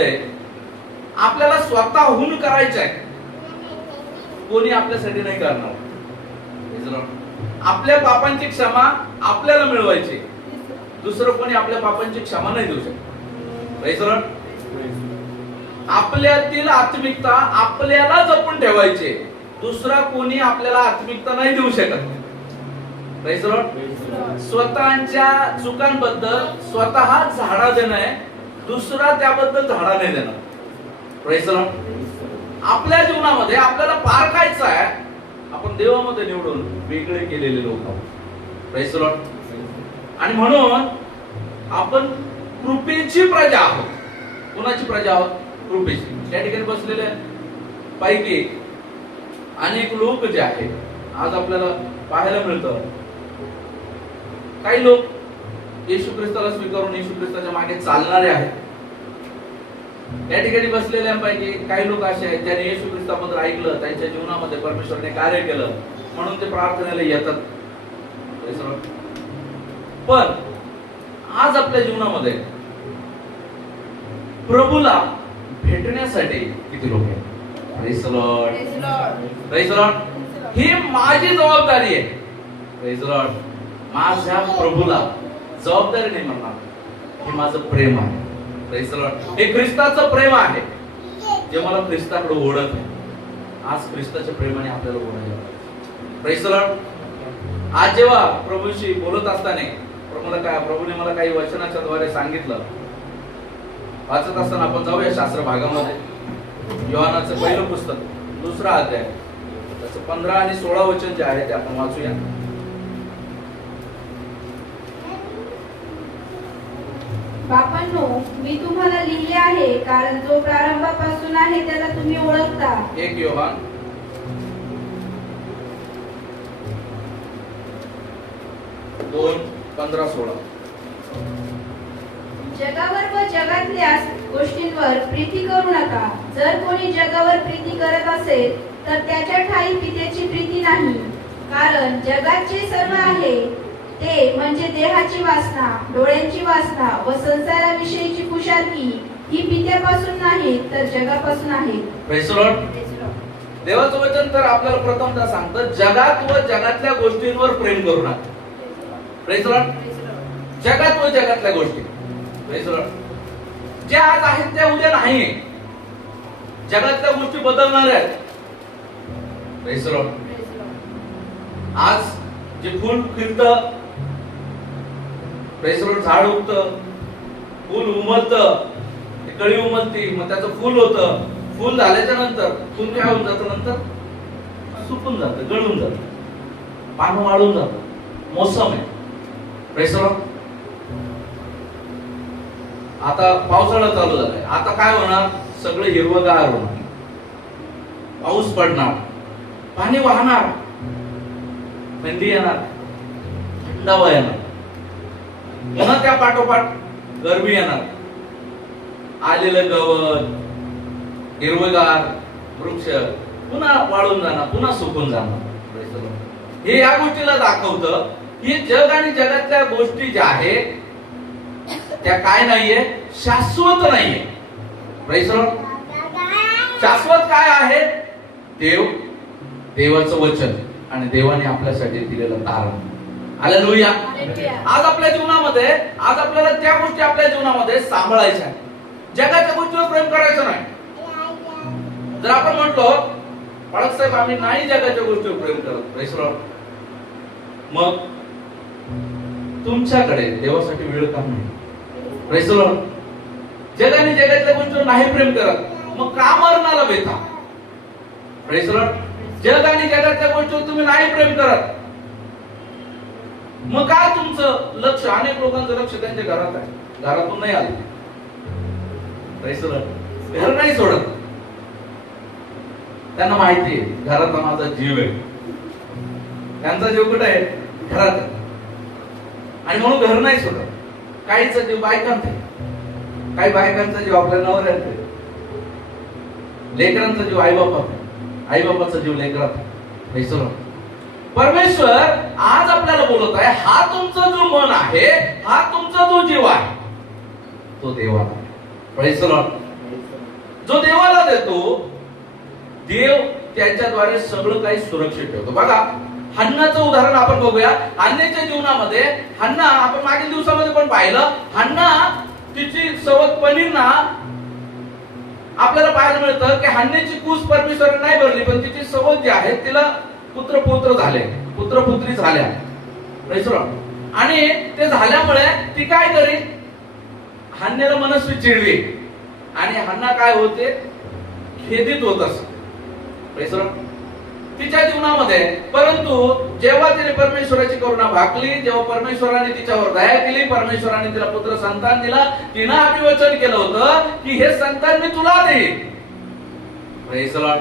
जीवनामध्ये आपल्याला स्वतःहून करायचं आहे, कोणी आपल्यासाठी नाही करणार. आपल्या पापांची क्षमा आपल्याला मिळवायची, दुसरं कोणी आपल्या पापांची क्षमा नाही देऊ शकत. Praise the Lord. आपल्यातील आत्मिकता आपल्याला जपून ठेवायची, दुसरा कोणी आपल्याला आत्मिकता नाही देऊ शकत. Praise the Lord. स्वतःच्या चुकांबद्दल स्वतः झाडा देणं आहे, दुसरा त्याबद्दल झाडा नाही देणं. Praise the Lord. आपल्या जीवनामध्ये आपल्याला पारखायचं आहे, आपण देवामध्ये निवडून वेगळे केलेले लोक आहोत. Praise the Lord. आणि म्हणून आपण कृपेची प्रजा आहोत. कोणाची प्रजा आहोत? कृपेची. त्या ठिकाणी बसलेले पैकी अनेक लोक जे आहेत आज आपल्याला पाहायला मिळतं, काही लोक येशू ख्रिस्ताला स्वीकारून येशू ख्रिस्ताच्या मागे चालणारे आहेत. या ठिकाणी बसलेल्यांपैकी काही लोक असे आहेत ज्यांनी येशू ख्रिस्ताबद्दल ऐकलं, त्यांच्या जीवनामध्ये परमेश्वराने कार्य केलं म्हणून ते प्रार्थनेला येतात. पण आज आपल्या जीवनामध्ये प्रभूला भेटण्यासाठी किती लोक आहेत? Praise the Lord. Praise the Lord. ही माझी जबाबदारी आहे. Praise the Lord. माझ्या प्रभूला जबाबदारी नाही म्हणणार, हे माझं प्रेम आहे. Praise the Lord. हे ख्रिस्ताचं प्रेम आहे जे मला ख्रिस्ताकडे ओढत आहे. आज ख्रिस्ताच्या प्रेमाने आपल्याला ओढायला. Praise the Lord. आज जेव्हा प्रभूशी बोलत असताना प्रभूने मला काही वचनाच्या द्वारे सांगितलं, वाचत असताना आपण जाऊया शास्त्र भागामध्ये. योहानाचं पहिलं पुस्तक 2रा अध्याय, त्याचं 15 आणि 16 वचन जे आहे ते आपण वाचूया. बापांनो, मी तुम्हाला लिहिले आहे, कारण जो प्रारंभापासून आहे त्याला तुम्ही ओळखता. 1 योहान 2:15-16. जगावर व जगातल्या गोष्टींवर प्रीती करू नका. जर कोणी जगावर प्रीती करत असेल तर त्याच्या ठायी पित्याची प्रीती नाही. कारण जगात जे सर्व आहे ते म्हणजे देहाची वासना, डोळ्यांची वासना व संसाराविषयीची कुशारकी ही पित्यापासून नाही तर जगापासून आहे. Praise the Lord. देवाचं वचन तर आपल्याला प्रथमतः सांगतं जगात व जगातल्या गोष्टींवर प्रेम करू नका. Praise the Lord. जगात व जगातल्या गोष्टी. Praise the Lord. जे आज आहेत त्या उद्या नाही. जगातल्या गोष्टी बदलणार आहेत. Praise the Lord. आज जे फुल फिरतं, प्रेज द लॉर्ड, झाड उगतं, फुल उमलतं, कळी उमलती, मग त्याचं फुल होतं. फुल झाल्याच्या नंतर फुल काय होऊन जातं? नंतर सुकून जातं, गळून जातं, पानं वाळून जातं. मोसम आहे. Praise the Lord. आता पावसाळा चालू झालाय. आता काय होणार? सगळं हिरवंगार होणार, पाऊस पडणार, पाणी वाहणार, थंडी येणार, थंडावा येणार, पुन्हा त्या पाठोपाठ गरमी येणार. आलेलं गवत, हिरवगार वृक्ष पुन्हा वाळून जाणार, पुन्हा सुकून जाणार. हे या गोष्टीला दाखवतं की जग आणि जगातल्या गोष्टी ज्या आहेत त्या काय नाहीये? शाश्वत नाहीये. Praise the Lord. शाश्वत काय आहे? देव, देवाचं वचन आणि देवाने आपल्यासाठी दिलेलं तारण. हालेलुया. आज आपल्या जीवनामध्ये, आज आपल्याला त्या गोष्टी आपल्या जीवनामध्ये सांभाळायच्या आहेत. जगाच्या गोष्टीवर प्रेम करायचं नाही. जर आपण म्हटलो बाळक साहेब आम्ही नाही जगाच्या गोष्टीवर प्रेम करत, प्रेज द लॉर्ड, मग तुमच्याकडे देवासाठी वेळ का नाही? Praise the Lord. जगाने जगातल्या गोष्टीवर नाही प्रेम करत, मग का मरणाला बेता? Praise the Lord. जग आणि जगातल्या गोष्टीवर तुम्ही नाही प्रेम करत, मग काय तुमचं लक्ष? अनेक लोकांचं लक्ष त्यांच्या घरात आहे, घरातून नाही आले. Praise the Lord. घर नाही सोडत. त्यांना माहिती आहे घरात माझा जीव आहे. त्यांचा जीव कुठे आहे? घरात. आणि म्हणून घर नाही सोडत. काहीचा जीव बायकांत आहे, काही बायकांचा जीव आपल्या नवऱ्यात आहे, लेकरांचा जीव आईबापात आहे, आईबापाचा जीव लेकरात आहे. परमेश्वर आज आपल्याला बोलत आहे, हा तुमचा जो मन आहे, हा तुमचा जो जीव आहे, तो देवाला. Praise the Lord. जो देवाला देतो, देव त्याच्याद्वारे सगळं काही सुरक्षित ठेवतो. बघा, हन्नाचं उदाहरण आपण बघूया. हन्नेच्या जीवनामध्ये हन्ना, आपण मागील दिवसामध्ये पण पाहिलं, हन्ना तिची सवत पनीरना आपल्याला पाहायला मिळतं की हन्नेची कूस परमेश्वर नाही भरली, पण तिची सवत जी आहे तिला पुत्र झाले, पुत्री झाल्या. आणि ते झाल्यामुळे ती काय करी, हन्नेला मनस्वी चिडली आणि हन्ना काय होते, खेदित होत असते तिच्या जीवनामध्ये. परंतु जेव्हा तिने परमेश्वराची करुणा भागली, जेव्हा परमेश्वराने तिच्यावर दया केली, परमेश्वराने तिला पुत्र संतान दिला, तिनं अभिवचन केलं होतं की हे संतान मी तुला देईन. Praise the Lord.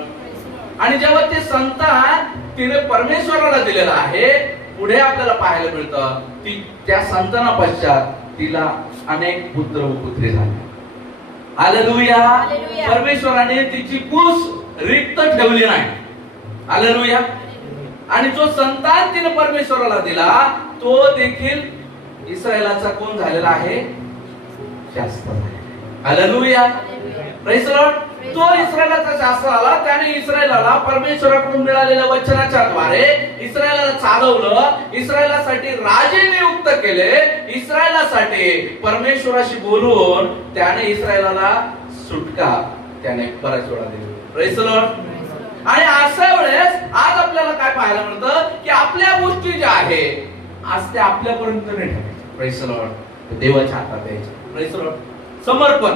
आणि जेव्हा ते संतान तिने परमेश्वराला दिलेलं आहे, पुढे आपल्याला पाहायला मिळतं की त्या संतानापश्चात तिला अनेक पुत्र व पुत्री झाले. हालेलुया. परमेश्वराने तिची कूस रिक्त ठेवली नाही. हालेलुया. आणि जो संतान तिने परमेश्वराला दिला तो देखील इस्रायलाचा कोण झालेला आहे, शास्त्र. हालेलुया. Praise the Lord. तो इस्रायलाचा शास्त्र आला, त्याने इस्रायलाला परमेश्वराकडून मिळालेल्या वचनाच्या द्वारे इस्रायलाला चालवलं, इस्रायलासाठी राजे नियुक्त केले, इस्रायलासाठी परमेश्वराशी बोलून त्याने इस्रायलाला सुटका त्याने बऱ्याच वेळा दिली. Praise the Lord. आणि अशा वेळेस आज आपल्याला काय पाहायला मिळतं की आपल्या गोष्टी ज्या आहे आज त्या आपल्यापर्यंत नाही ठेवायच्या. Praise the Lord. देवाच्या हातात द्यायच्या. Praise the Lord. समर्पण,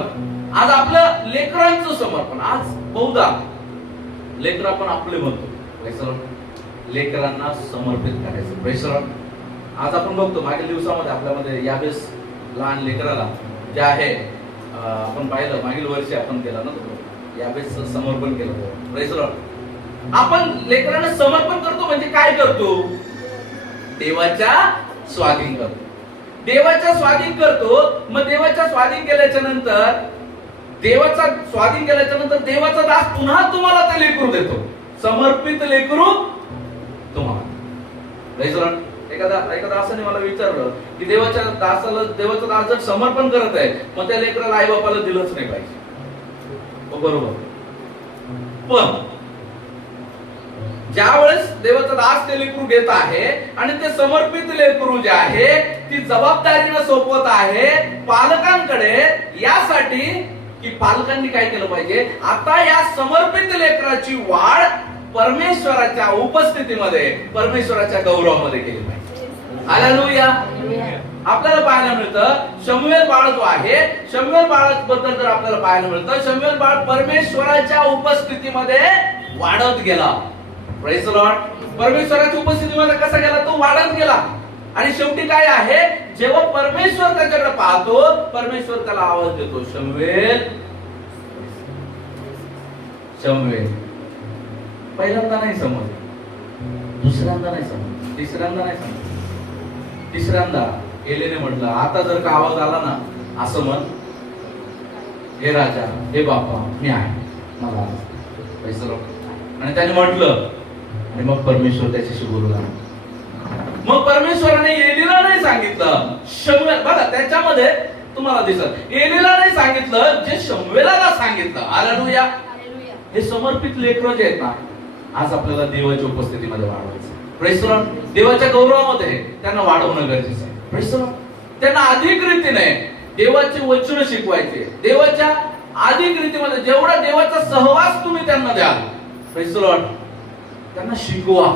आज आपलं लेकरांचं समर्पण. आज बहुधा लेकर आपण आपले म्हणतो, प्रेज द लॉर्ड, लेकरांना समर्पित करायचं. Praise the Lord. आज आपण बघतो मागील दिवसामध्ये आपल्यामध्ये यावेळेस लहान लेकराला जे आहे आपण पाहिलं, मागील वर्षी आपण केला ना, यावेळेस समर्पण केलं. Praise the Lord. आपण लेकरांना समर्पण करतो म्हणजे काय करतो, देवाच्या स्वाधीन करतो. देवाच्या स्वाधीन करतो. मग देवाच्या स्वाधीन केल्याच्या नंतर देवाचा दास पुन्हा तुम्हाला ते लेकरू देतो, समर्पित लेकरू तुम्हाला. Praise the Lord. एखादा असं मला विचारलं की देवाचा दास जर समर्पण करत आहे, मग त्या लेकराला आई बापाला दिलंच नाही पाहिजे. बरोबर. पण ज्या वेळेस देवाचा दास ते लेकरू घेत आहे आणि ते समर्पित लेकरू जे आहे ती जबाबदारीने सोपवत आहे पालकांकडे, यासाठी की पालकांनी काय केलं पाहिजे, आता या समर्पित लेकराची वाढ परमेश्वराच्या उपस्थितीमध्ये, परमेश्वराच्या गौरवामध्ये केली पाहिजे. हालेलुया. आपल्याला पाहायला मिळतं शमूएल बाळ जो आहे, शमूएल बाळाबद्दल जर आपल्याला पाहायला मिळतं, शमूएल बाळ परमेश्वराच्या उपस्थितीमध्ये वाढत गेला. Praise the Lord. परमेश्वराच्या उपस्थितीमध्ये कसा गेला, तो वाढत गेला. आणि शेवटी काय आहे, जेव्हा परमेश्वर त्याच्याकडे पाहतो, परमेश्वर त्याला आवाज देतो, शमूएल शमूएल. पहिल्यांदा नाही समजलं, दुसऱ्यांदा नाही समजलं, तिसऱ्यांदा नाही समजलं, तिसऱ्यांदा एलीने म्हटलं, आता जर का आवाज आला ना असं म्हण, हे राजा, हे बापा, मी आहे, मला पैसा. आणि त्याने म्हटलं, आणि मग परमेश्वर त्याच्याशी बोलू लागला. मग परमेश्वराने एलीला नाही सांगितलं, शमूएल. बघा त्याच्यामध्ये तुम्हाला दिसत, एलीला नाही सांगितलं, जे शमूएलाला सांगितलं. हालेलुया. हे समर्पित लेकरं जे आहेत ना, आज आपल्याला देवाच्या उपस्थितीमध्ये वाढवायचं. Praise the Lord. देवाच्या गौरवामध्ये त्यांना वाढवणं गरजेचं आहे. Praise the Lord. त्यांना अधिक रीतीने देवाचे वचन शिकवायचे. देवाच्या अधिक रीतीमध्ये जेवढा देवाचा सहवास तुम्ही त्यांना द्याल, प्रेज द लॉर्ड, त्यांना शिकवा.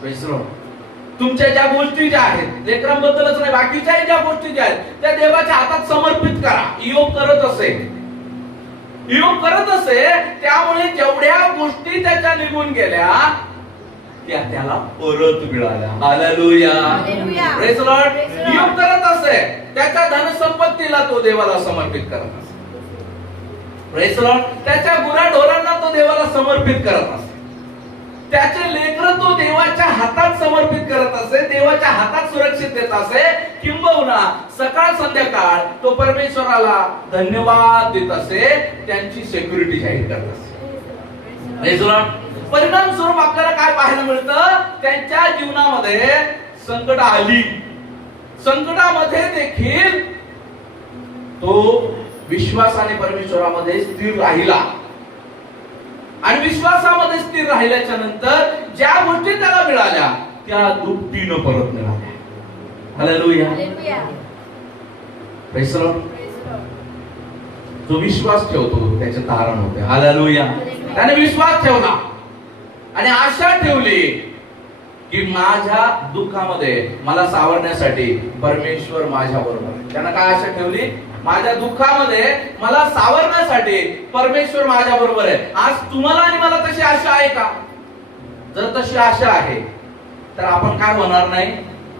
Praise the Lord. तुमच्या ज्या गोष्टी ज्या आहेत, लेकरांबद्दलच नाही, बाकीच्याही ज्या गोष्टी ज्या आहेत त्या देवाच्या हातात समर्पित करा. योग करत असे, त्यामुळे जेवढ्या गोष्टी त्याच्या निघून गेल्या त्या त्याला परत मिळाल्या. हालेलुया. Praise the Lord. योग करत असे, त्याच्या धनसंपत्तीला तो देवाला समर्पित करत असे. Praise the Lord. त्याच्या गुराढोरांना तो देवाला समर्पित करत असे. त्याचे लेकर तो देवाच्या हातात समर्पित करत असे, देवाच्या हातात सुरक्षित देत असे. किंबहुना सकाळ संध्याकाळ तो परमेश्वराला धन्यवाद देत असे, त्यांची सिक्युरिटी जाहीर करत असे. Praise the Lord. परिणाम स्वरूप आपल्याला काय पाहायला मिळतं, त्यांच्या जीवनामध्ये संकट आली, संकटामध्ये देखील तो विश्वासाने परमेश्वरामध्ये स्थिर राहिला आणि विश्वासामध्ये स्थिर राहिल्याच्या नंतर ज्या गोष्टी त्याला मिळाल्या त्या दुपटीनं परत मिळाल्या. हालेलुया. Praise the Lord. जो विश्वास ठेवतो त्याचे तारण होते. हालेलुया. त्याने विश्वास ठेवला आणि आशा ठेवली की माझ्या दुःखामध्ये मला सावरण्यासाठी परमेश्वर माझ्या बरोबर आहे. त्यानं काय आशा ठेवली? माझ्या दुःखामध्ये मला सावरण्यासाठी परमेश्वर माझ्या बरोबर आहे. आज तुम्हाला आणि मला तशी आशा आहे का? जर तशी आशा आहे तर आपण काय होणार नाही?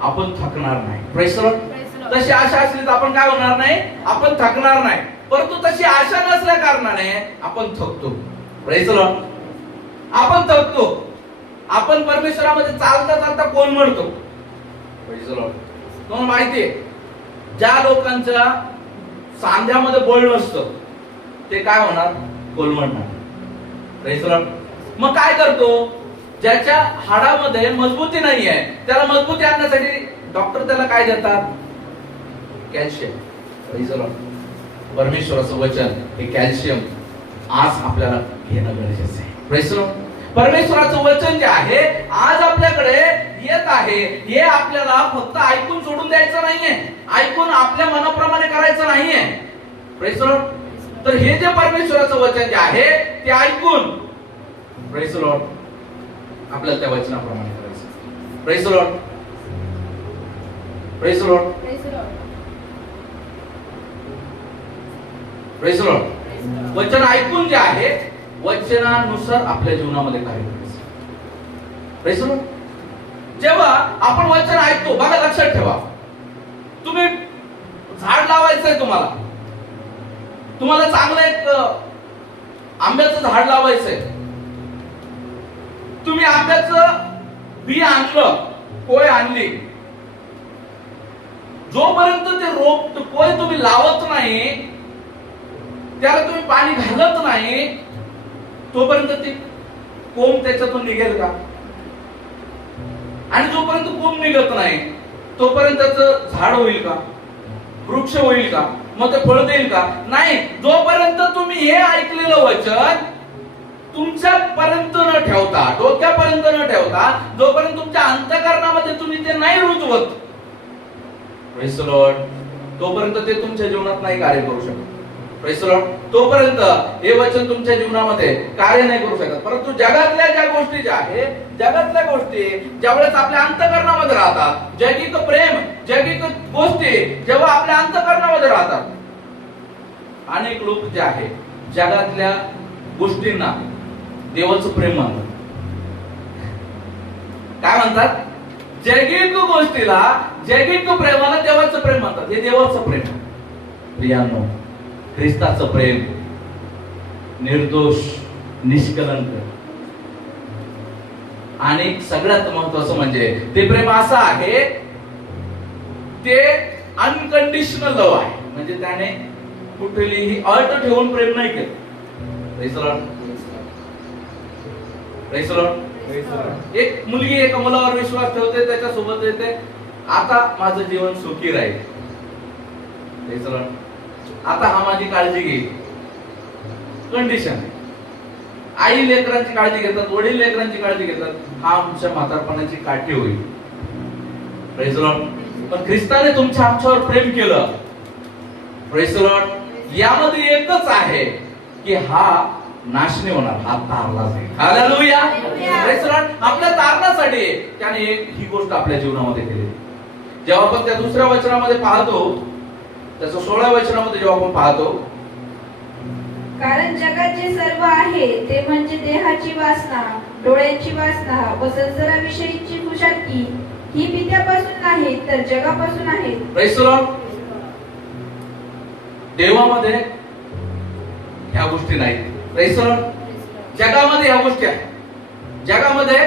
आपण थकणार नाही. Praise the Lord. तशी आशा असली तर आपण काय होणार नाही? आपण थकणार नाही. परंतु तशी आशा नसल्या कारणाने आपण थकतो. Praise the Lord. आपण थकतो. आपण परमेश्वरामध्ये चालता चालता कोण म्हणतो? Praise the Lord. तुम्हाला माहितीये ज्या लोकांच्या सांध्यामध्ये बळ नसतं ते काय होणार? कोलमडणार. Praise the Lord. मग काय करतो? ज्याच्या हाडामध्ये मजबूती नाहीये त्याला मजबूती आणण्यासाठी डॉक्टर त्याला काय देतात? कॅल्शियम. Praise the Lord. परमेश्वराचं वचन हे कॅल्शियम आज आपल्याला घेणं गरजेचं आहे. Praise the Lord. परमेश्वराचं वचन जे आहे आज आपल्याकडे येत आहे हे आपल्याला फक्त ऐकून सोडून द्यायचं नाहीये, ऐकून आपल्या मनाप्रमाणे करायचं नाहीये. Praise the Lord. तर हे जे परमेश्वराचं वचन जे आहे ते ऐकून प्रेज द लॉर्ड आपल्याला त्या वचनाप्रमाणे करायचं. Praise the Lord. Praise the Lord. Praise the Lord. वचन ऐकून जे आहे वचनानुसार आपल्या जीवनामध्ये कार्य करायचं. Praise the Lord. जेव्हा आपण वचन ऐकतो, बघा लक्षात ठेवा, तुम्ही झाड लावायचंय, तुम्हाला चांगलं एक आंब्याचं झाड लावायचंय. तुम्ही आंब्याचं बी आणलं, कोय आणली, जोपर्यंत ते रोप कोय तुम्ही लावत नाही, त्याला तुम्ही पाणी घालत नाही, तोपर्यंत ती कोंब त्याच्यातून निघेल का? आणि जोपर्यंत कोंब निघत नाही तोपर्यंत त्याचं झाड होईल का? वृक्ष होईल का? मग ते फळ देईल का? नाही. जोपर्यंत तुम्ही हे ऐकलेलं वचन तुमच्यापर्यंत न ठेवता, डोक्यापर्यंत न ठेवता, जोपर्यंत तुमच्या अंतःकरणामध्ये तुम्ही ते नाही रुजवत, प्रेज द लॉर्ड, तोपर्यंत ते तुमच्या जीवनात नाही कार्य करू शकत. Praise the Lord. तोपर्यंत हे वचन तुमच्या जीवनामध्ये कार्य नाही करू शकत. परंतु जगातल्या ज्या गोष्टी ज्या आहेत, जगातल्या गोष्टी ज्यावेळेस आपल्या अंतःकरणामध्ये राहतात, जैविक प्रेम, जैविक गोष्टी जेव्हा आपल्या अंतःकरणामध्ये राहतात, अनेक लोक जे आहेत जगातल्या गोष्टींना देवाचं प्रेम म्हणतात. काय म्हणतात? जैविक गोष्टीला, जैविक प्रेमाला देवाचं प्रेम म्हणतात. हे देवाचं प्रेम. प्रियांनो, ख्रिस्ताचं प्रेम निर्दोष, निष्कलंक आणि सगळ्यात महत्त्वाचं म्हणजे ते प्रेम असं आहे, ते अनकंडिशनल लव्ह आहे. म्हणजे त्याने कुठलीही अट ठेवून प्रेम नाही केलं. Praise the Lord. Praise the Lord. एक मुलगी एका मुलावर विश्वास ठेवते, त्याच्यासोबत येते, आता माझं जीवन सुखी राहील. Praise the Lord. आता हा माझी काळजी घेईल. कंडिशन. आई लेकरांची काळजी घेतात, वडील लेकरांची काळजी घेतात, हा आमच्या म्हातारपणाची काठी होईल. Praise the Lord. पण ख्रिस्ताने तुमच्या आमच्यावर प्रेम केलं. Praise the Lord. यामध्ये एकच आहे की हा नाश नाही होणार, हा तारला जाईल. हालेलुया. Praise the Lord. आपल्या तारणासाठी त्याने ही गोष्ट आपल्या जीवनामध्ये केली. जेव्हा आपण त्या दुसऱ्या वचनामध्ये पाहतो, त्याच्या 16व्या वचनामध्ये जेव्हा आपण पाहतो, कारण जगात जे सर्व आहे ते म्हणजे देहाची वासना, डोळ्यांची वासना व संसाराविषयीची खुशालकी, ही पित्यापासून नाही तर जगापासून आहे. Praise the Lord. देवामध्ये ह्या गोष्टी नाहीत. Praise the Lord. जगामध्ये ह्या गोष्टी आहेत. जगामध्ये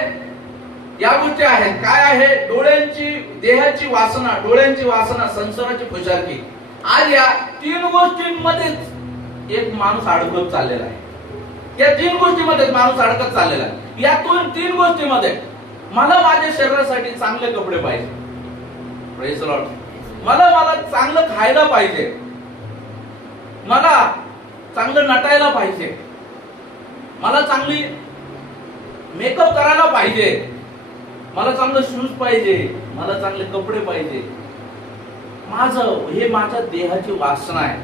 या गोष्टी आहेत. काय आहे? डोळ्यांची, देहाची वासना, डोळ्यांची वासना, संसाराची खुशालकी. आज या तीन गोष्टींमध्ये एक माणूस अडकत चाललेला आहे. या तीन गोष्टींमध्ये माणूस अडकत चाललेला आहे. या तीन गोष्टींमध्ये मला माझ्या शरीरासाठी चांगले कपडे पाहिजे. Praise the Lord. मला चांगलं खायला पाहिजे. मला चांगलं नटायला पाहिजे, मला चांगली मेकअप करायला पाहिजे, मला चांगलं शूज पाहिजे, मला चांगले कपडे पाहिजे. हे माझ्या देहाची वासना आहे.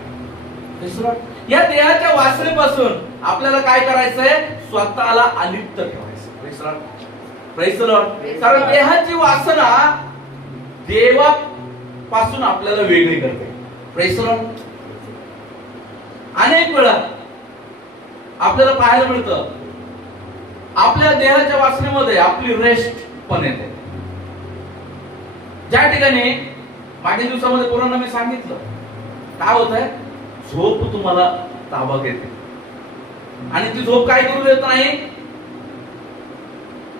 या देहाच्या वासनेपासून आपल्याला काय करायचंय? स्वतःला अलिप्त ठेवायचं. Praise the Lord. कारण देहाची वासना देवापासून आपल्याला वेगळी करते. Praise the Lord. अनेक वेळा आपल्याला पाहायला मिळतं आपल्या देहाच्या वासनेमध्ये आपली रेस्ट पण येते. ज्या ठिकाणी मागील दिवसामध्ये पोरांना मी सांगितलं काय होत आहे, झोप तुम्हाला ताबा घेते आणि ती झोप काय करू देत नाही,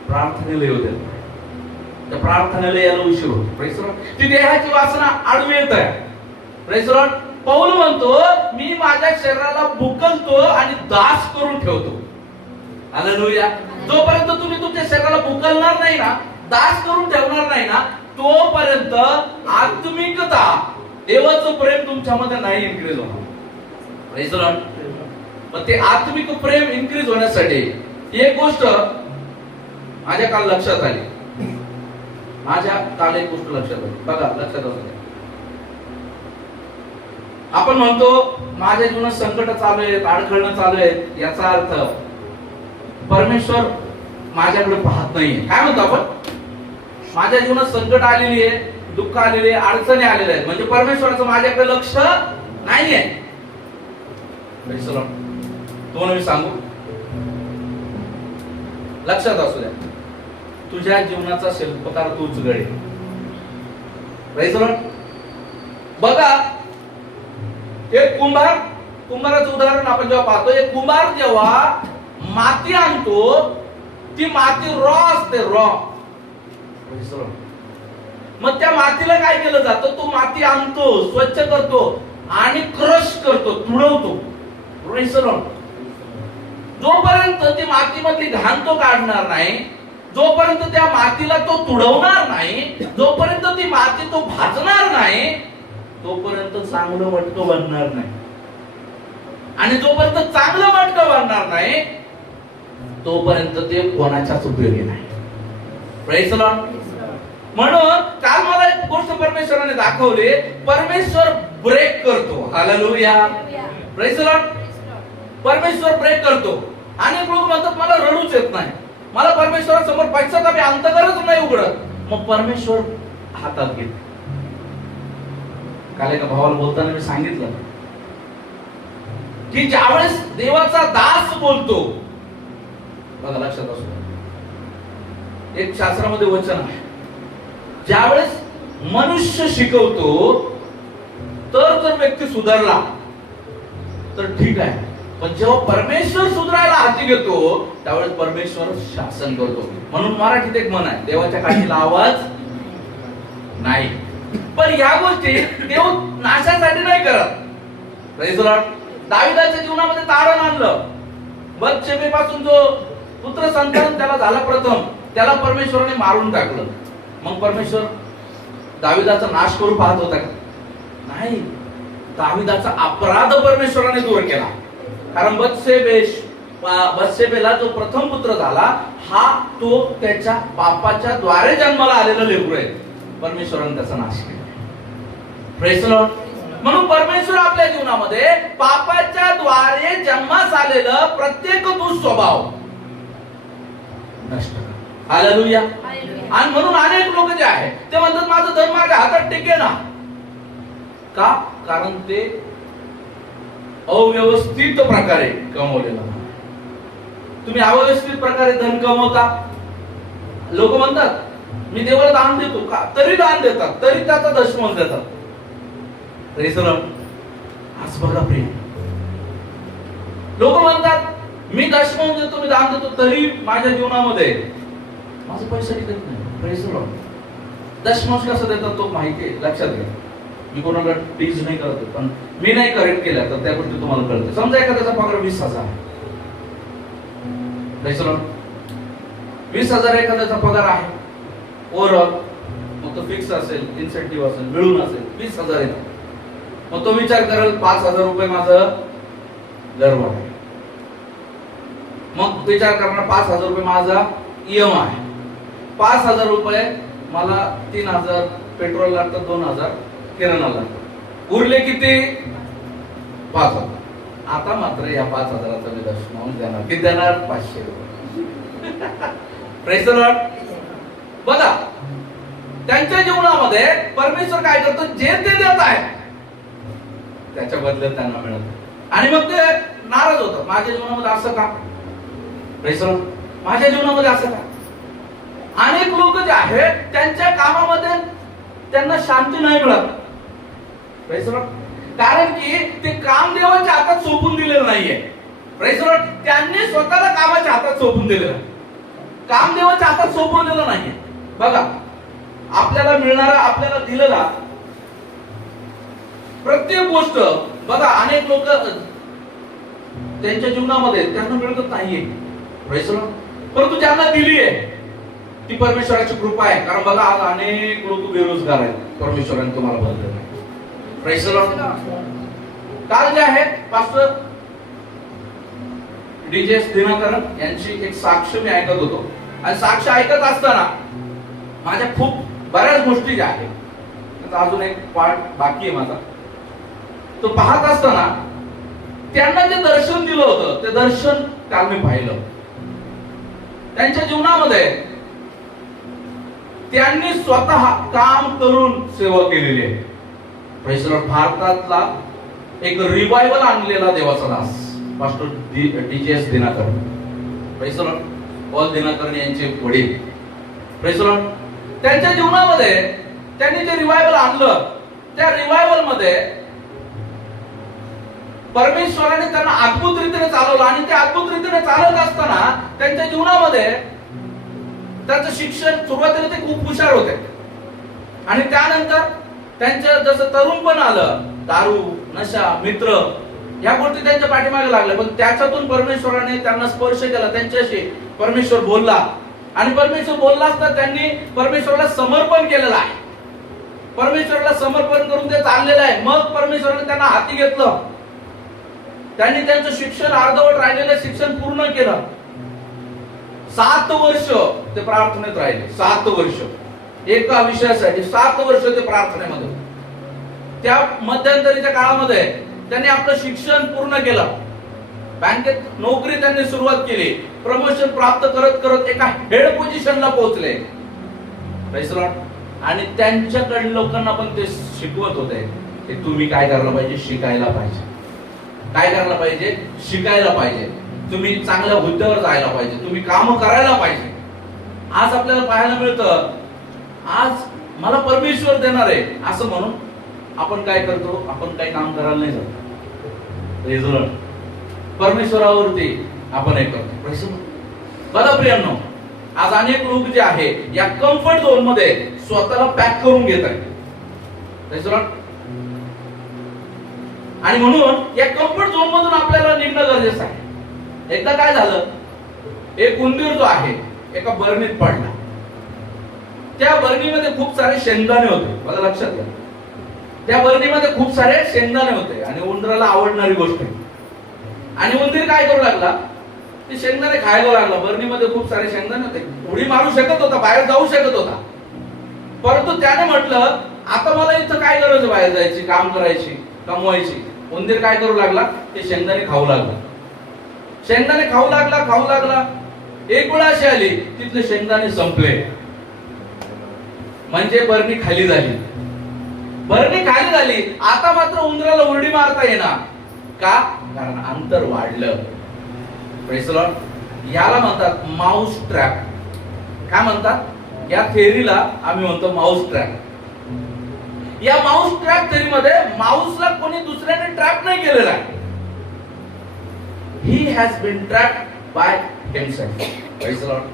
प्रार्थनेला येऊ देत नाही. त्या प्रार्थनेला यायला उशीर होतो. Praise the Lord. ती देहाची वासना आडवी येत आहे. Praise the Lord. पौल म्हणतो मी माझ्या शरीराला भुकलतो आणि दास करून ठेवतो. हालेलुया. जोपर्यंत तुम्ही तुमच्या शरीराला भुकलणार नाही ना, दास करून ठेवणार नाही ना, तोपर्यंत आत्मिकता, देवाचं प्रेम तुमच्यामध्ये नाही इन्क्रीज होणार. Praise the Lord. पण ते आत्मिक प्रेम इन्क्रीज होण्यासाठी एक गोष्ट माझ्या काल लक्षात आली. एक गोष्ट लक्षात आली. बघा, लक्षात असू द्या. आपण म्हणतो माझ्या जीवनात संकट चालू आहेत, अडखळणं चालू आहेत, याचा अर्थ परमेश्वर माझ्याकडे पाहत नाहीये. काय म्हणतो आपण? माझ्या जीवनात संकट आलेली आहे, दुःख आलेले आहे, अडचणी आलेल्या आहेत, म्हणजे परमेश्वराचं माझ्याकडे लक्ष नाहीये. तुम्हाला मी सांगू, लक्षात असू द्या, तुझ्या जीवनाचा शिल्पकार तूच गडे. बघा, एक कुंभाराचं उदाहरण आपण जेव्हा पाहतो, एक कुंभार जेव्हा माती आणतो, ती माती रॉ असते, रॉ. मग त्या मातीला काय केलं जातं? तो माती आणतो, स्वच्छ करतो आणि क्रश करतो, तुडवतो. जोपर्यंत ती मातीमधली घाण तो काढणार नाही, जोपर्यंत त्या मातीला तो तुडवणार नाही, जोपर्यंत ती माती तो भाजणार नाही, तोपर्यंत चांगलं मटकं बनणार नाही. आणि जोपर्यंत चांगलं मटकं बनणार नाही, तोपर्यंत ते कोणाच्याच उपयोगी नाही. Praise the Lord. म्हणून काल मला एक गोष्ट परमेश्वराने दाखवली. परमेश्वर ब्रेक करतो. हालेलुया. Praise the Lord. परमेश्वर ब्रेक करतो. अनेक लोक म्हणतात मला रडूच येत नाही, मला परमेश्वरासमोर पश्चाताप अंतकरच नाही उघडत. मग परमेश्वर हातात घेत. काल एका भावाला बोलताना मी सांगितलं की ज्यावेळेस देवाचा दास बोलतो, बघा लक्षात असू, एक शास्त्रामध्ये वचन आहे, ज्यावेळेस मनुष्य शिकवतो तर जर व्यक्ती सुधारला तर ठीक आहे, पण जेव्हा परमेश्वर सुधारायला हाती घेतो त्यावेळेस परमेश्वर शासन करतो. म्हणून मराठीत एक म्हण आहे, देवाच्या काठीला आवाज नाही. पण या गोष्टी देव नाशासाठी नाही करत. Praise the Lord. दाविदाच्या जीवनामध्ये तारण आणलं. बत्शेबेपासून जो पुत्र संतान त्याला झाला प्रथम, त्याला परमेश्वराने मारून टाकलं. मग परमेश्वर दाविदाचा नाश करू पाहत होता का? नाही. दाविदाचा अपराध परमेश्वराने दूर केला. कारण बत्शेबेला जो प्रथम पुत्र झाला, हा तो त्याच्या पापाच्या द्वारे जन्माला आलेला लेकरू आहे. परमेश्वराने त्याचा नाश केला. Praise the Lord. म्हणून परमेश्वर आपल्या जीवनामध्ये पापाच्या द्वारे जन्मास आलेलं प्रत्येक दुःस्वभाव नष्ट करा. हालेलुया. आणि म्हणून अनेक लोक जे आहे ते म्हणतात माझं धर्मार्ग हातात टिके ना. का? कारण ते अव्यवस्थित प्रकारे कमवलेला. तुम्ही अव्यवस्थित प्रकारे धन कमवता. लोक म्हणतात मी देवाला दान देतो, का तरी दान देतात, तरी त्याचा दशमांश देतात. आज बघा प्रिय, लोक म्हणतात मी दशमांश देतो, मी दान देतो, तरी माझ्या जीवनामध्ये माझं पैसा टिकत नाही. Praise the Lord. दशमांश कसं देतात तो माहिती आहे, लक्षात घ्या. मी कोणाला टीज नाही करतो, पण मी नाही करेक्ट केलं तर त्या गोष्टी तुम्हाला कळते. समजा एखाद्याचा पगार 20,000, प्रेज द लॉर्ड. 20,000 एखाद्याचा पगार आहे ओव्हरऑल, मग तो फिक्स असेल, इन्सेंटिव्ह असेल, मिळून असेल 20,000 येतात. मग तो विचार करेल 5,000 रुपये माझं गरबड आहे. मग विचार करणार 5,000 रुपये माझा EMI आहे. 5,000 रुपये मला 3,000 पेट्रोल लागतं, 2,000 किराणा लागतं, उरले किती? 5,000. आता मात्र या 5,000चा मी दशमांश देणार. किती देणार? 500 रुपये. Praise the Lord. बघा, त्यांच्या जीवनामध्ये परमेश्वर काय करतो? जे ते देत आहे त्याच्या बदल्यात त्यांना मिळत, आणि मग ते नाराज होतात. माझ्या जीवनामध्ये असं का? Praise the Lord. माझ्या जीवनामध्ये असं का? अनेक लोक जे आहेत त्यांच्या कामामध्ये त्यांना शांती नाही मिळत. Praise the Lord. कारण की ते काम देवाच्या हातात सोपून दिलेलं नाहीये. Praise the Lord. त्यांनी स्वतःला कामाच्या हातात सोपून दिलेलं आहे, काम देवाच्या हातात सोपवलेलं नाहीये. बघा, आपल्याला मिळणारा, आपल्याला दिलेला प्रत्येक गोष्ट, बघा अनेक लोक त्यांच्या जीवनामध्ये त्यांना मिळत नाहीये. Praise the Lord. परंतु ज्यांना दिली आहे ती परमेश्वराची कृपा आहे. कारण बघा, आज अनेक लोक बेरोजगार आहेत, परमेश्वराने तुम्हाला बदललं नाही. Praise the Lord. काल जे आहे पास्टर DJ दिनाकरन यांची एक साक्ष मी ऐकत होतो, आणि साक्ष ऐकत असताना माझ्या खूप बऱ्याच गोष्टी ज्या आहेत, त्याचा अजून एक पार्ट बाकी आहे माझा, तो पाहत असताना त्यांना जे दर्शन दिलं होतं ते दर्शन काल मी पाहिलं. त्यांच्या जीवनामध्ये त्यांनी स्वतः काम करून सेवा केलेली आहे. Praise the Lord. भारतातला एक रिवायवल आणलेला देवाचा Das pastor DJ Dinakaran. Praise the Lord. Paul Dinakaran यांचे वडील. Praise the Lord. त्यांच्या जीवनामध्ये त्यांनी जे रिवायवल आणलं, त्या रिवायवल मध्ये परमेश्वराने त्यांना अद्भुत रीतीने चालवलं, आणि ते अद्भुत रीतीने चालत असताना त्यांच्या जीवनामध्ये त्यांचं शिक्षण, सुरुवातीला ते खूप हुशार होते, आणि त्यानंतर त्यांचं जसं तरुणपण आलं, दारू, नशा, मित्र या गोष्टी त्यांच्या पाठीमागे लागल्या. पण त्याच्यातून परमेश्वराने त्यांना स्पर्श केला, त्यांच्याशी परमेश्वर बोलला, आणि परमेश्वर बोलला असता त्यांनी परमेश्वराला समर्पण केलेलं आहे. परमेश्वराला समर्पण करून ते चाललेलं आहे. मग परमेश्वराने त्यांना हाती घेतलं, त्यांनी त्यांचं शिक्षण, अर्धवट राहिलेलं शिक्षण पूर्ण केलं. 7 वर्ष ते प्रार्थनेत राहिले. 7 वर्ष एका विषयासाठी 7 वर्ष ते प्रार्थनेमध्ये. त्या मध्यंतरीच्या काळामध्ये त्यांनी आपलं शिक्षण पूर्ण केलं, बँकेत नोकरी त्यांनी सुरुवात केली, प्रमोशन प्राप्त करत करत एका हेड पोझिशनला पोहोचले. Praise the Lord. आणि त्यांच्याकडे लोकांना पण ते शिकवत होते की तुम्ही काय करायला पाहिजे? शिकायला पाहिजे. काय करायला पाहिजे? शिकायला पाहिजे. तुम्ही चांगल्या हुद्द्यावर जायला पाहिजे, तुम्ही काम करायला पाहिजे. आज आपल्याला पाहायला मिळतं, आज मला परमेश्वर देणार आहे असं म्हणून आपण काय करतो? आपण काही काम करायला नाही जात. Praise the Lord. परमेश्वरावरती आपण हे करतो. Praise the Lord. बघा प्रियांनो, आज अनेक लोक जे आहे या कम्फर्ट झोन मध्ये स्वतःला पॅक करून घेत आहेत. Praise the Lord. आणि म्हणून या कम्फर्ट झोन मधून आपल्याला निघणं गरजेचं आहे. एकदा काय झालं, एक उंदीर जो आहे एका बरणीत पडला. त्या बरणीमध्ये खूप सारे शेंगदाणे होते. मला लक्षात घ्या, त्या बरणीमध्ये खूप सारे शेंगदाणे होते, आणि उंदराला आवडणारी गोष्ट आहे. आणि उंदीर काय करू लागला? ते शेंगदाणे खायला लागला. बरणीमध्ये खूप सारे शेंगदाणे होते, उडी मारू शकत होता, बाहेर जाऊ शकत होता. परंतु त्याने म्हटलं, आता मला इथं काय गरज आहे बाहेर जायची, काम करायची, कमवायची. उंदीर काय करू लागला? ते शेंगदाणे खाऊ लागला. शेंगदाणे खाऊ लागला. एक वेळ अशी आली, तिथले शेंगदाणे संपले, म्हणजे बरणी खाली झाली. बरणी खाली झाली. आता मात्र उंदराला उडी मारता येणार का? कारण अंतर वाढलं. Praise the Lord. याला म्हणतात माऊस ट्रॅप. काय म्हणतात? या थेअरीला आम्ही म्हणतो माऊस ट्रॅप. या माऊस ट्रॅप थेअरीमध्ये माऊसला कोणी दुसऱ्याने ट्रॅप नाही केलेला आहे. He has been trapped by himself. Praise the Lord.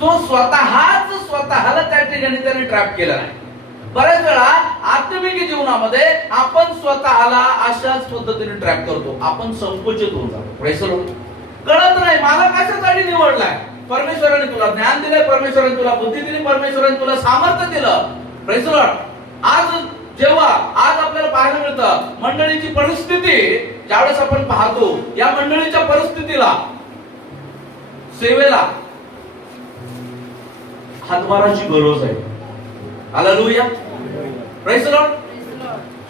तो स्वतःला त्या ठिकाणी त्याने ट्रॅप केला आहे. बऱ्याच वेळा आत्मिक जीवनामध्ये आपण स्वतःला अशाच पद्धतीने ट्रॅप करतो. आपण संकुचित होऊन जातो. Praise the Lord. कळत नाही मला कशासाठी निवडलाय. परमेश्वराने तुला ज्ञान दिलंय, परमेश्वराने तुला बुद्धी दिली, परमेश्वराने तुला सामर्थ्य दिलं. Praise the Lord. आज जेव्हा आज आपल्याला पाहायला मिळतं मंडळीची परिस्थिती, ज्यावेळेस आपण पाहतो या मंडळीच्या परिस्थितीला, सेवेला हातभाराची गरज आहे. Hallelujah, praise the Lord.